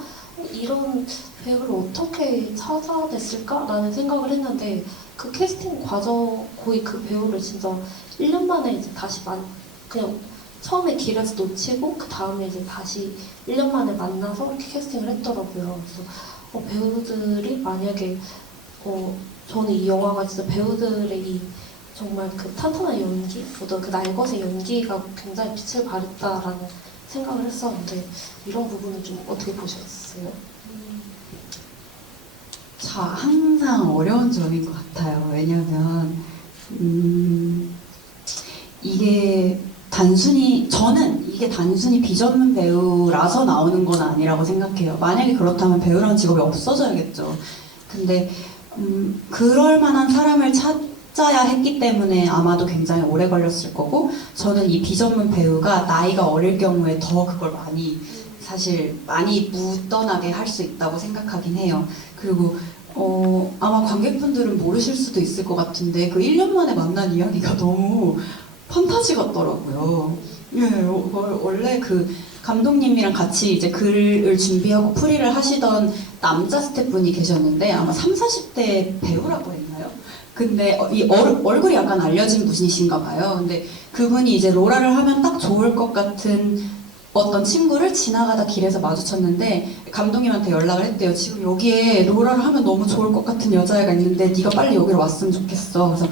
이런 배우를 어떻게 찾아냈을까라는 생각을 했는데 그 캐스팅 과정 거의 그 배우를 진짜 1년 만에 이제 다시 그냥 처음에 길에서 놓치고 그 다음에 이제 다시 1년 만에 만나서 이렇게 캐스팅을 했더라고요. 그래서 배우들이 만약에 저는 이 영화가 진짜 배우들의 이 정말 그 탄탄한 연기, 어떤 그 날것의 연기가 굉장히 빛을 발했다라는 생각을 했었는데 이런 부분은 좀 어떻게 보셨어요? 자, 항상 어려운 점인 것 같아요. 왜냐면 저는 이게 단순히 비전문 배우라서 나오는 건 아니라고 생각해요. 만약에 그렇다면 배우라는 직업이 없어져야겠죠. 근데 그럴 만한 사람을 찾아야 했기 때문에 아마도 굉장히 오래 걸렸을 거고 저는 이 비전문 배우가 나이가 어릴 경우에 더 그걸 많이 묻어나게 할 수 있다고 생각하긴 해요. 그리고 아마 관객분들은 모르실 수도 있을 것 같은데 그 1년 만에 만난 이야기가 너무 판타지 같더라고요. 예, 원래 그 감독님이랑 같이 이제 글을 준비하고 풀이를 하시던 남자 스태프분이 계셨는데 아마 30, 40대 배우라고 했나요? 근데 이 얼굴이 약간 알려진 분이신가 봐요. 근데 그분이 이제 로라를 하면 딱 좋을 것 같은 어떤 친구를 지나가다 길에서 마주쳤는데 감독님한테 연락을 했대요. 지금 여기에 로라를 하면 너무 좋을 것 같은 여자애가 있는데 네가 빨리 여기로 왔으면 좋겠어. 그래서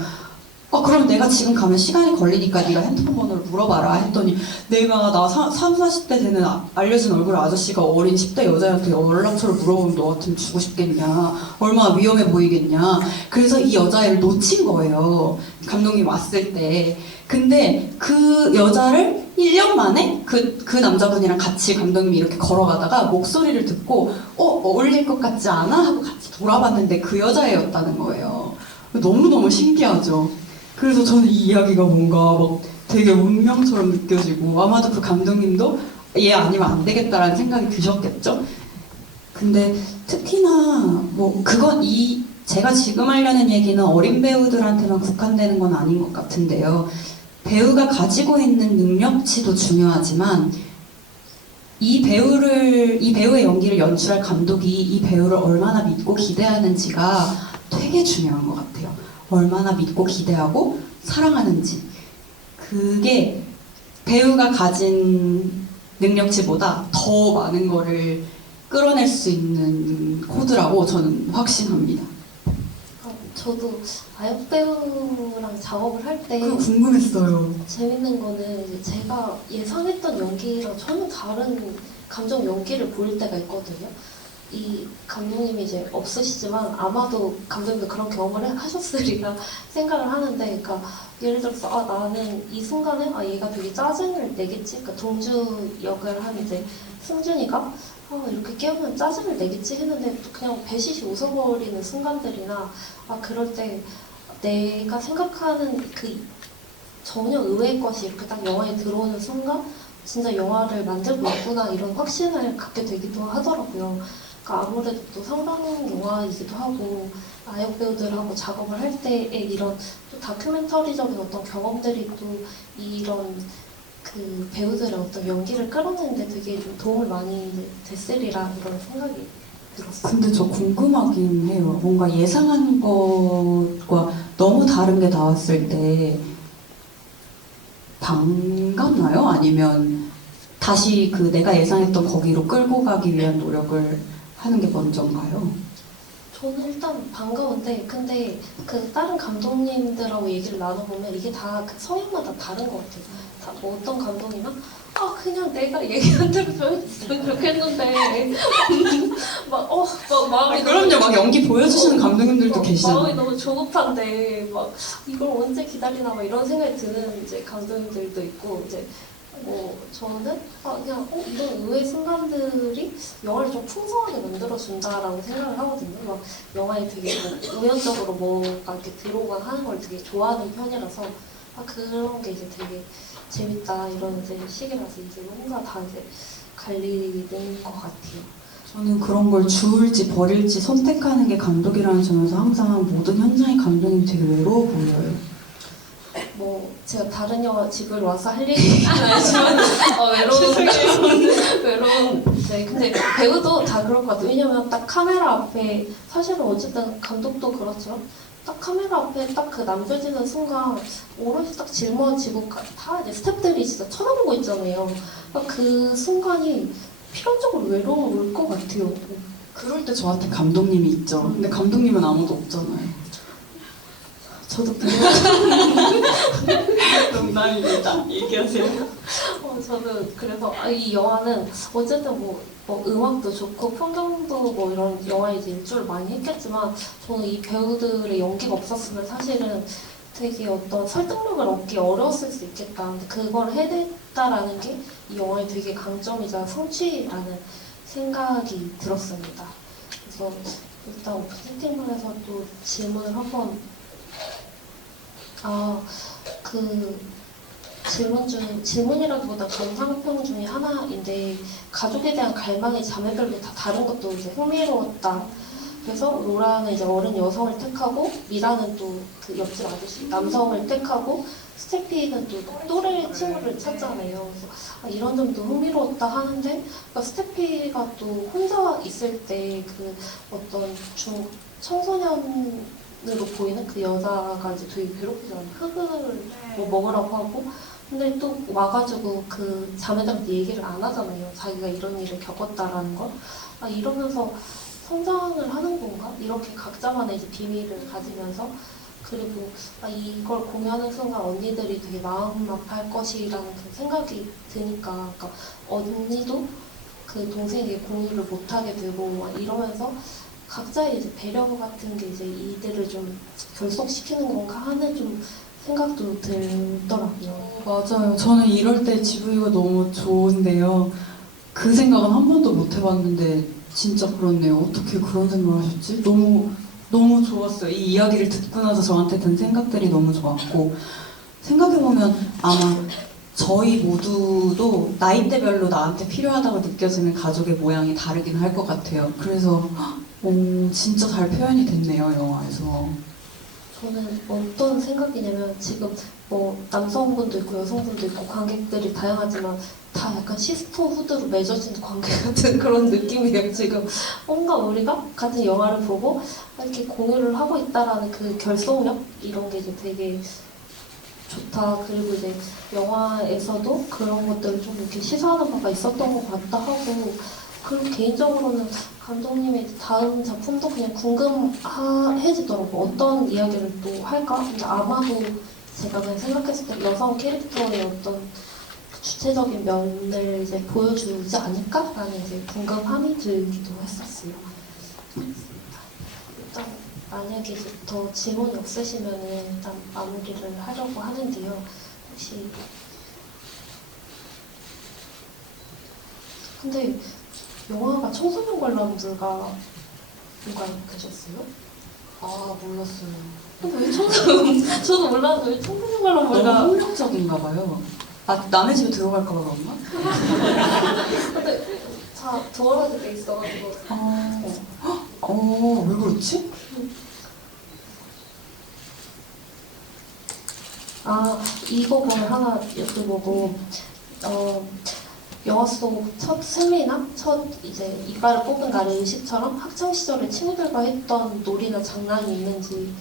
그럼 내가 지금 가면 시간이 걸리니까 네가 핸드폰 번호를 물어봐라 했더니 내가 나 30, 40대 되는 알려진 얼굴 아저씨가 어린 10대 여자한테 연락처를 물어보면 너 같으면 주고 싶겠냐, 얼마나 위험해 보이겠냐. 그래서 이 여자애를 놓친 거예요, 감독님 왔을 때. 근데 그 여자를 1년 만에 그 남자분이랑 같이 감독님이 이렇게 걸어가다가 목소리를 듣고 어울릴 것 같지 않아? 하고 같이 돌아봤는데 그 여자애였다는 거예요. 너무너무 신기하죠. 그래서 저는 이 이야기가 뭔가 막 되게 운명처럼 느껴지고 아마도 그 감독님도 얘 아니면 안 되겠다라는 생각이 드셨겠죠? 근데 특히나 제가 지금 하려는 얘기는 어린 배우들한테만 국한되는 건 아닌 것 같은데요. 배우가 가지고 있는 능력치도 중요하지만 이 배우의 연기를 연출할 감독이 이 배우를 얼마나 믿고 기대하는지가 되게 중요한 것 같아요. 얼마나 믿고 기대하고 사랑하는지. 그게 배우가 가진 능력치보다 더 많은 거를 끌어낼 수 있는 코드라고 저는 확신합니다. 저도 아역 배우랑 작업을 할 때 그거 궁금했어요. 재밌는 거는 이제 제가 예상했던 연기랑 전혀 다른 감정 연기를 보일 때가 있거든요. 이 감독님이 이제 없으시지만 아마도 감독님도 그런 경험을 하셨으리라 생각을 하는데, 그러니까 예를 들어서 나는 이 순간에 얘가 되게 짜증을 내겠지. 그러니까 동주 역을 한 이제 승준이가 이렇게 깨우면 짜증을 내겠지 했는데 또 그냥 배시시 웃어버리는 순간들이나 그럴 때 내가 생각하는 그 전혀 의외의 것이 이렇게 딱 영화에 들어오는 순간 진짜 영화를 만들고 있구나 이런 확신을 갖게 되기도 하더라고요. 그러니까 아무래도 또 상상 영화이기도 하고 아역 배우들하고 작업을 할 때의 이런 또 다큐멘터리적인 어떤 경험들이 또 이런 그 배우들의 어떤 연기를 끌어내는데 되게 좀 도움을 많이 됐으리라 이런 생각이 들었어요. 근데 저 궁금하긴 해요. 뭔가 예상한 것과 너무 다른 게 나왔을 때 반갑나요? 아니면 다시 그 내가 예상했던 거기로 끌고 가기 위한 노력을 하는 게 먼저인가요? 저는 일단 반가운데, 근데 그 다른 감독님들하고 얘기를 나눠보면 이게 다 그 성향마다 다른 것 같아요. 뭐 어떤 감독님은 그냥 내가 얘기한 대로 표현했으면 좋겠는데 막 마음이 그럼요. 막 연기 보여주시는 감독님들도 계시잖아요. 마음이 너무 조급한데 막 이걸 언제 기다리나 막 이런 생각이 드는 이제 감독님들도 있고, 이제 뭐 저는 그냥 이런 의외의 순간들이 영화를 좀 풍성하게 만들어준다라고 생각을 하거든요. 막 영화에 되게 뭐 우연적으로 뭐가 이렇게 들어오거나 하는 걸 되게 좋아하는 편이라서 그런 게 이제 되게 재밌다 이런 이제 시기라서 이제 뭔가 다 이제 갈리는 것 같아요. 저는 그런 걸 주울지 버릴지 선택하는 게 감독이라는 점에서 항상 모든 현장의 감독님이 되게 외로워 보여요. 뭐 제가 다른 영화 집을 와서 할 얘기는 아니지만 외로운 이제 근데 배우도 다 그럴 것 같아요. 왜냐면 딱 카메라 앞에 사실은 어쨌든 감독도 그렇죠. 딱 카메라 앞에 딱 그 남겨지는 순간 오롯이 딱 짊어지고 다 이제 스태프들이 진짜 쳐다보고 있잖아요. 그러니까 그 순간이 필연적으로 외로울 것 같아요. 그럴 때 저한테 감독님이 있죠. 근데 감독님은 아무도 없잖아요. 저도 농담입니다. 얘기하세요. 저는 그래서 이 영화는 어쨌든 뭐 음악도 좋고 평경도 뭐 이런 영화에 이제 일조를 많이 했겠지만 저는 이 배우들의 연기가 없었으면 사실은 되게 어떤 설득력을 얻기 어려웠을 수 있겠다. 근데 그걸 해냈다라는 게 이 영화의 되게 강점이자 성취라는 생각이 들었습니다. 그래서 일단 오픈 채팅방에서 또 질문을 한번 그 질문이라기보다 감상평 중에 하나인데, 가족에 대한 갈망이 자매별로 다 다른 것도 이제 흥미로웠다. 그래서 로라는 이제 어른 여성을 택하고 미라는 또 그 옆집 아저씨 남성을 택하고 스테피는 또 또래 친구를 찾잖아요. 그래서 이런 점도 흥미로웠다 하는데, 그러니까 스테피가 또 혼자 있을 때 그 어떤 청소년으로 보이는 그 여자가 이제 되게 괴롭히잖아요. 흙을 뭐 먹으라고 하고. 근데 또 와가지고 그 자매들한테 얘기를 안 하잖아요. 자기가 이런 일을 겪었다라는 걸. 이러면서 성장을 하는 건가? 이렇게 각자만의 이제 비밀을 가지면서, 그리고 이걸 공유하는 순간 언니들이 되게 마음 아파할 것이라는 그 생각이 드니까, 그러니까 언니도 그 동생에게 공유를 못하게 되고 이러면서 각자의 이제 배려 같은 게 이제 이들을 좀 결속시키는 건가 하는 좀 생각도 들더라고요. 맞아요. 저는 이럴 때 GV가 너무 좋은데요. 그 생각은 한 번도 못 해봤는데 진짜 그렇네요. 어떻게 그런 생각을 하셨지? 너무 좋았어요. 이 이야기를 듣고 나서 저한테 든 생각들이 너무 좋았고, 생각해보면 아마 저희 모두도 나이대별로 나한테 필요하다고 느껴지는 가족의 모양이 다르긴 할 것 같아요. 그래서 진짜 잘 표현이 됐네요, 영화에서. 저는 어떤 생각이냐면 지금 뭐 남성분도 있고 여성분도 있고 관객들이 다양하지만 다 약간 시스터후드로 맺어진 관계 같은 그런 느낌이에요. 지금 뭔가 우리가 같은 영화를 보고 이렇게 공유를 하고 있다라는 그 결속력 이런 게 이제 되게 좋다. 그리고 이제 영화에서도 그런 것들을 좀 이렇게 시사하는 바가 있었던 것 같다 하고 그리고 개인적으로는 감독님의 다음 작품도 그냥 궁금해지더라고. 어떤 이야기를 또 할까? 근데 아마도 제가 그냥 생각했을 때 여성 캐릭터의 어떤 주체적인 면을 이제 보여주지 않을까라는 이제 궁금함이 들기도 했었어요. 일단 만약에 이제 더 질문이 없으시면은 일단 마무리를 하려고 하는데요. 혹시 근데 영화가 청소년 관람들과 누가 계셨어요? 아, 몰랐어요. 근데 왜 청소년? 저도 몰랐는데 왜 청소년 관람들과? 너무 폭력적인가 봐요. 아, 남의 집에 들어갈까 봐 그런가? 근데 다 도어라지 돼 있어가지고. 왜 그렇지? 아 이거 그럼 하나 여쭤보고 영화 속 첫 승리나 첫 이제 이빨을 뽑은 날의 의식처럼 학창 시절에 친구들과 했던 놀이나 장난이 있는지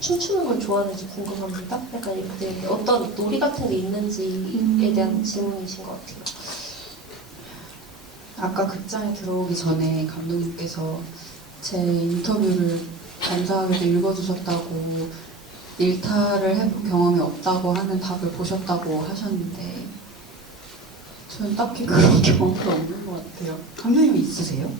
춤추는 걸 좋아하는지 궁금합니다. 약간 이렇게 어떤 놀이 같은 게 있는지에 대한 질문이신 것 같아요. 아까 극장에 들어오기 전에 감독님께서 제 인터뷰를 감사하게도 읽어주셨다고 일탈을 해본 경험이 없다고 하는 답을 보셨다고 하셨는데 저는 딱히 그런 경험이 없는 것 같아요. 감독님이 있으세요?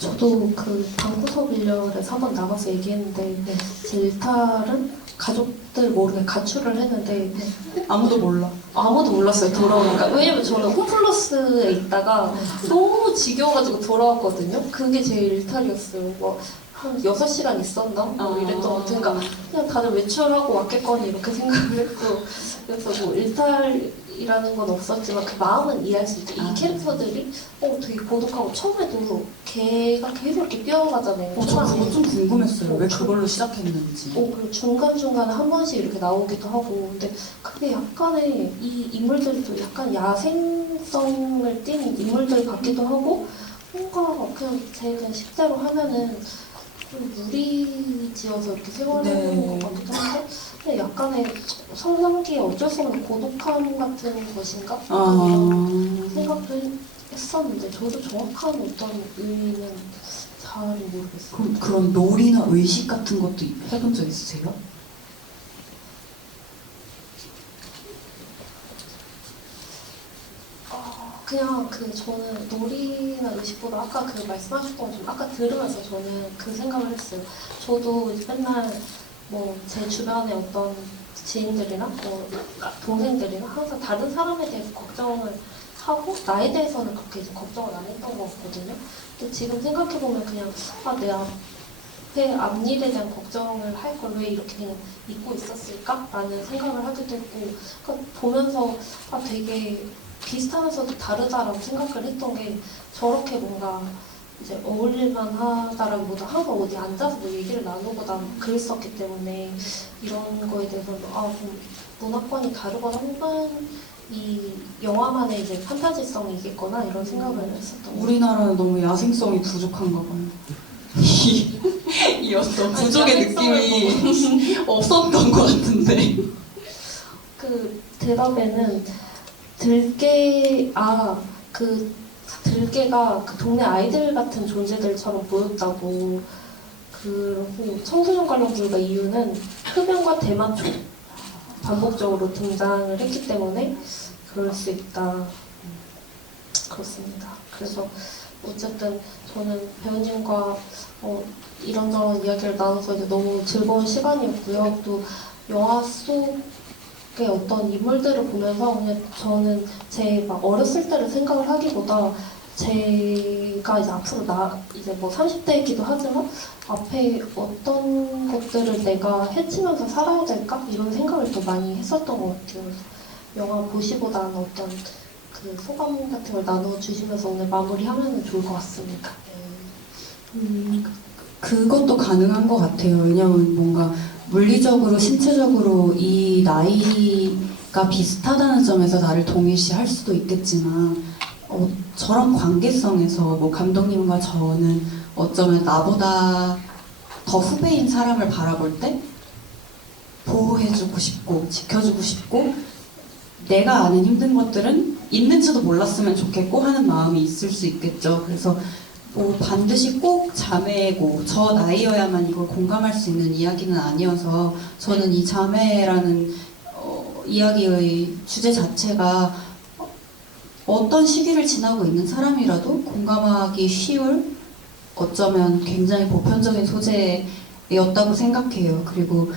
저도 그 방구석 일렬에서 한번 나가서 얘기했는데 제 일탈은 가족들 모르게 가출을 했는데 아무도 몰라. 아무도 몰랐어요 돌아오니까. 왜냐면 저는 홈플러스에 있다가 너무 지겨워가지고 돌아왔거든요. 그게 제 일탈이었어요. 뭐 한 6시간 있었나? 뭐 이랬던 것 같아요. 그러니까 그냥 다들 외출하고 왔겠거니 이렇게 생각을 했고 그래서 뭐 일탈이라는 건 없었지만 그 마음은 이해할 수 있죠. 이 캐릭터들이 되게 고독하고 처음에도 걔가 계속 이렇게 뛰어가잖아요. 저 초반에. 그거 좀 궁금했어요. 왜 그걸로 시작했는지. 그리고 중간중간에 한 번씩 이렇게 나오기도 하고 근데 그게 약간의 이 인물들도 약간 야생성을 띤 인물들 같기도 하고 뭔가 그냥 그냥 식대로 하면은 좀 무리지어서 이렇게 세워내는 것 같기도 한데 근데 약간의 성장기에 어쩔 수 없는 고독함 같은 것인가? 이런 생각도 했었는데 저도 정확한 어떤 의미는 잘 모르겠어요. 그럼 그런 놀이나 의식 같은 것도 해본 적 있으세요? 그냥 저는 놀이나 의식보다 아까 그 말씀하셨던 것처럼 아까 들으면서 저는 그 생각을 했어요. 저도 이제 맨날 뭐 제 주변에 어떤 지인들이나 뭐 동생들이나 항상 다른 사람에 대해서 걱정을 하고 나에 대해서는 그렇게 이제 걱정을 안 했던 것 같거든요. 근데 지금 생각해보면 그냥 내 앞에 앞일에 대한 걱정을 할 걸 왜 이렇게 그냥 잊고 있었을까라는 생각을 하기도 했고 그러니까 보면서 되게 비슷하면서도 다르다라고 생각을 했던 게 저렇게 뭔가 이제 어울릴만 하다라기보다 항상 어디 앉아서 뭐 얘기를 나누거나 그랬었기 때문에 이런 거에 대해서는 좀 문화권이 다르거나 혹은 이 영화만의 이제 판타지성이겠거나 이런 생각을 했었던 것 같아요. 우리나라는 너무 야생성이 부족한가 봐요. 이 어떤 부족의 느낌이 없었던 것 같은데. 그 대답에는 들개가 그 동네 아이들 같은 존재들처럼 보였다고. 그리고 청소년 관람불가 이유는 흡연과 대마초 반복적으로 등장을 했기 때문에 그럴 수 있다. 그렇습니다. 그래서 어쨌든 저는 배우님과 이런저런 이야기를 나눠서 이제 너무 즐거운 시간이었고요. 또 영화 속의 어떤 인물들을 보면서 그냥 저는 제 막 어렸을 때를 생각을 하기보다 제가 이제 앞으로 이제 뭐 30대이기도 하지만 앞에 어떤 것들을 내가 헤치면서 살아야 될까? 이런 생각을 더 많이 했었던 것 같아요. 그래서 영화 보시고 난 어떤 그 소감 같은 걸 나눠주시면서 오늘 마무리하면 좋을 것 같습니다. 그것도 가능한 것 같아요. 왜냐면 뭔가 물리적으로, 신체적으로 이 나이가 비슷하다는 점에서 나를 동일시할 수도 있겠지만 저런 관계성에서 뭐 감독님과 저는 어쩌면 나보다 더 후배인 사람을 바라볼 때 보호해주고 싶고 지켜주고 싶고 내가 아는 힘든 것들은 있는지도 몰랐으면 좋겠고 하는 마음이 있을 수 있겠죠. 그래서 뭐 반드시 꼭 자매고 저 나이여야만 이걸 공감할 수 있는 이야기는 아니어서 저는 이 자매라는 이야기의 주제 자체가 어떤 시기를 지나고 있는 사람이라도 공감하기 쉬울 어쩌면 굉장히 보편적인 소재였다고 생각해요. 그리고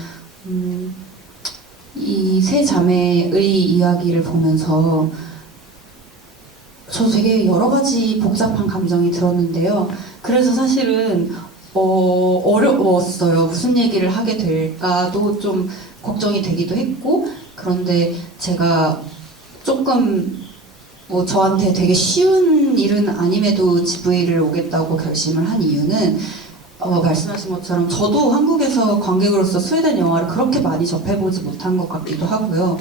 이 세 자매의 이야기를 보면서 저 되게 여러 가지 복잡한 감정이 들었는데요. 그래서 사실은 어려웠어요. 무슨 얘기를 하게 될까도 좀 걱정이 되기도 했고, 그런데 제가 조금 저한테 되게 쉬운 일은 아님에도 GV를 오겠다고 결심을 한 이유는 말씀하신 것처럼 저도 한국에서 관객으로서 스웨덴 영화를 그렇게 많이 접해보지 못한 것 같기도 하고요.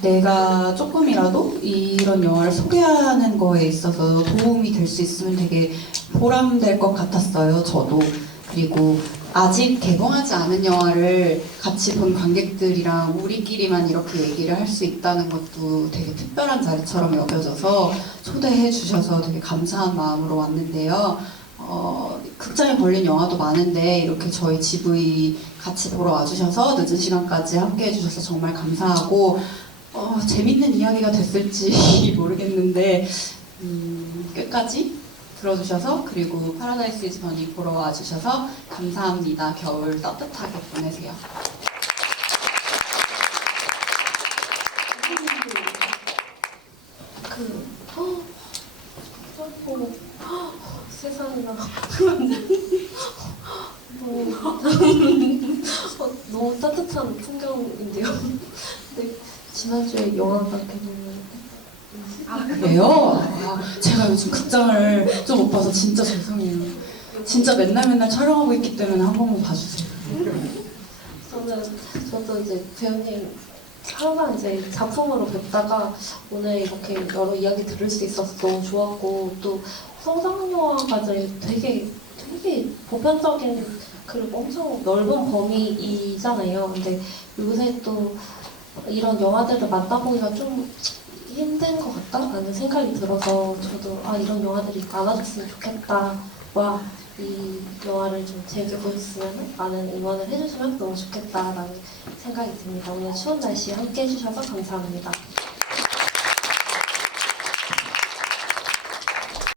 내가 조금이라도 이런 영화를 소개하는 거에 있어서 도움이 될 수 있으면 되게 보람될 것 같았어요, 저도. 그리고 아직 개봉하지 않은 영화를 같이 본 관객들이랑 우리끼리만 이렇게 얘기를 할 수 있다는 것도 되게 특별한 자리처럼 여겨져서 초대해 주셔서 되게 감사한 마음으로 왔는데요. 극장에 걸린 영화도 많은데 이렇게 저희 GV 같이 보러 와주셔서 늦은 시간까지 함께 해주셔서 정말 감사하고 재밌는 이야기가 됐을지 모르겠는데 끝까지 들어주셔서 그리고 파라다이스 이즈 버닝 보러 와주셔서 감사합니다. 겨울 따뜻하게 보내세요. 세상에나 너무 따뜻한 풍경인데요. 근데 지난주에 영화가 개봉을 그래요? 제가 요즘 극장을 좀 못 봐서 진짜 죄송해요. 진짜 맨날 촬영하고 있기 때문에 한 번만 봐주세요. 저도 이제 배우님 항상 이제 작품으로 뵙다가 오늘 이렇게 여러 이야기 들을 수 있어서 너무 좋았고, 또 성장 영화가 이제 되게 보편적인 그리고 엄청 넓은 범위이잖아요. 근데 요새 또 이런 영화들을 만나보기가 좀 힘든 것 같다라는 생각이 들어서 저도 이런 영화들이 많아졌으면 좋겠다와 이 영화를 좀 재밌게 보셨으면 많은 응원을 해주시면 너무 좋겠다라는 생각이 듭니다. 오늘 추운 날씨에 함께 해주셔서 감사합니다.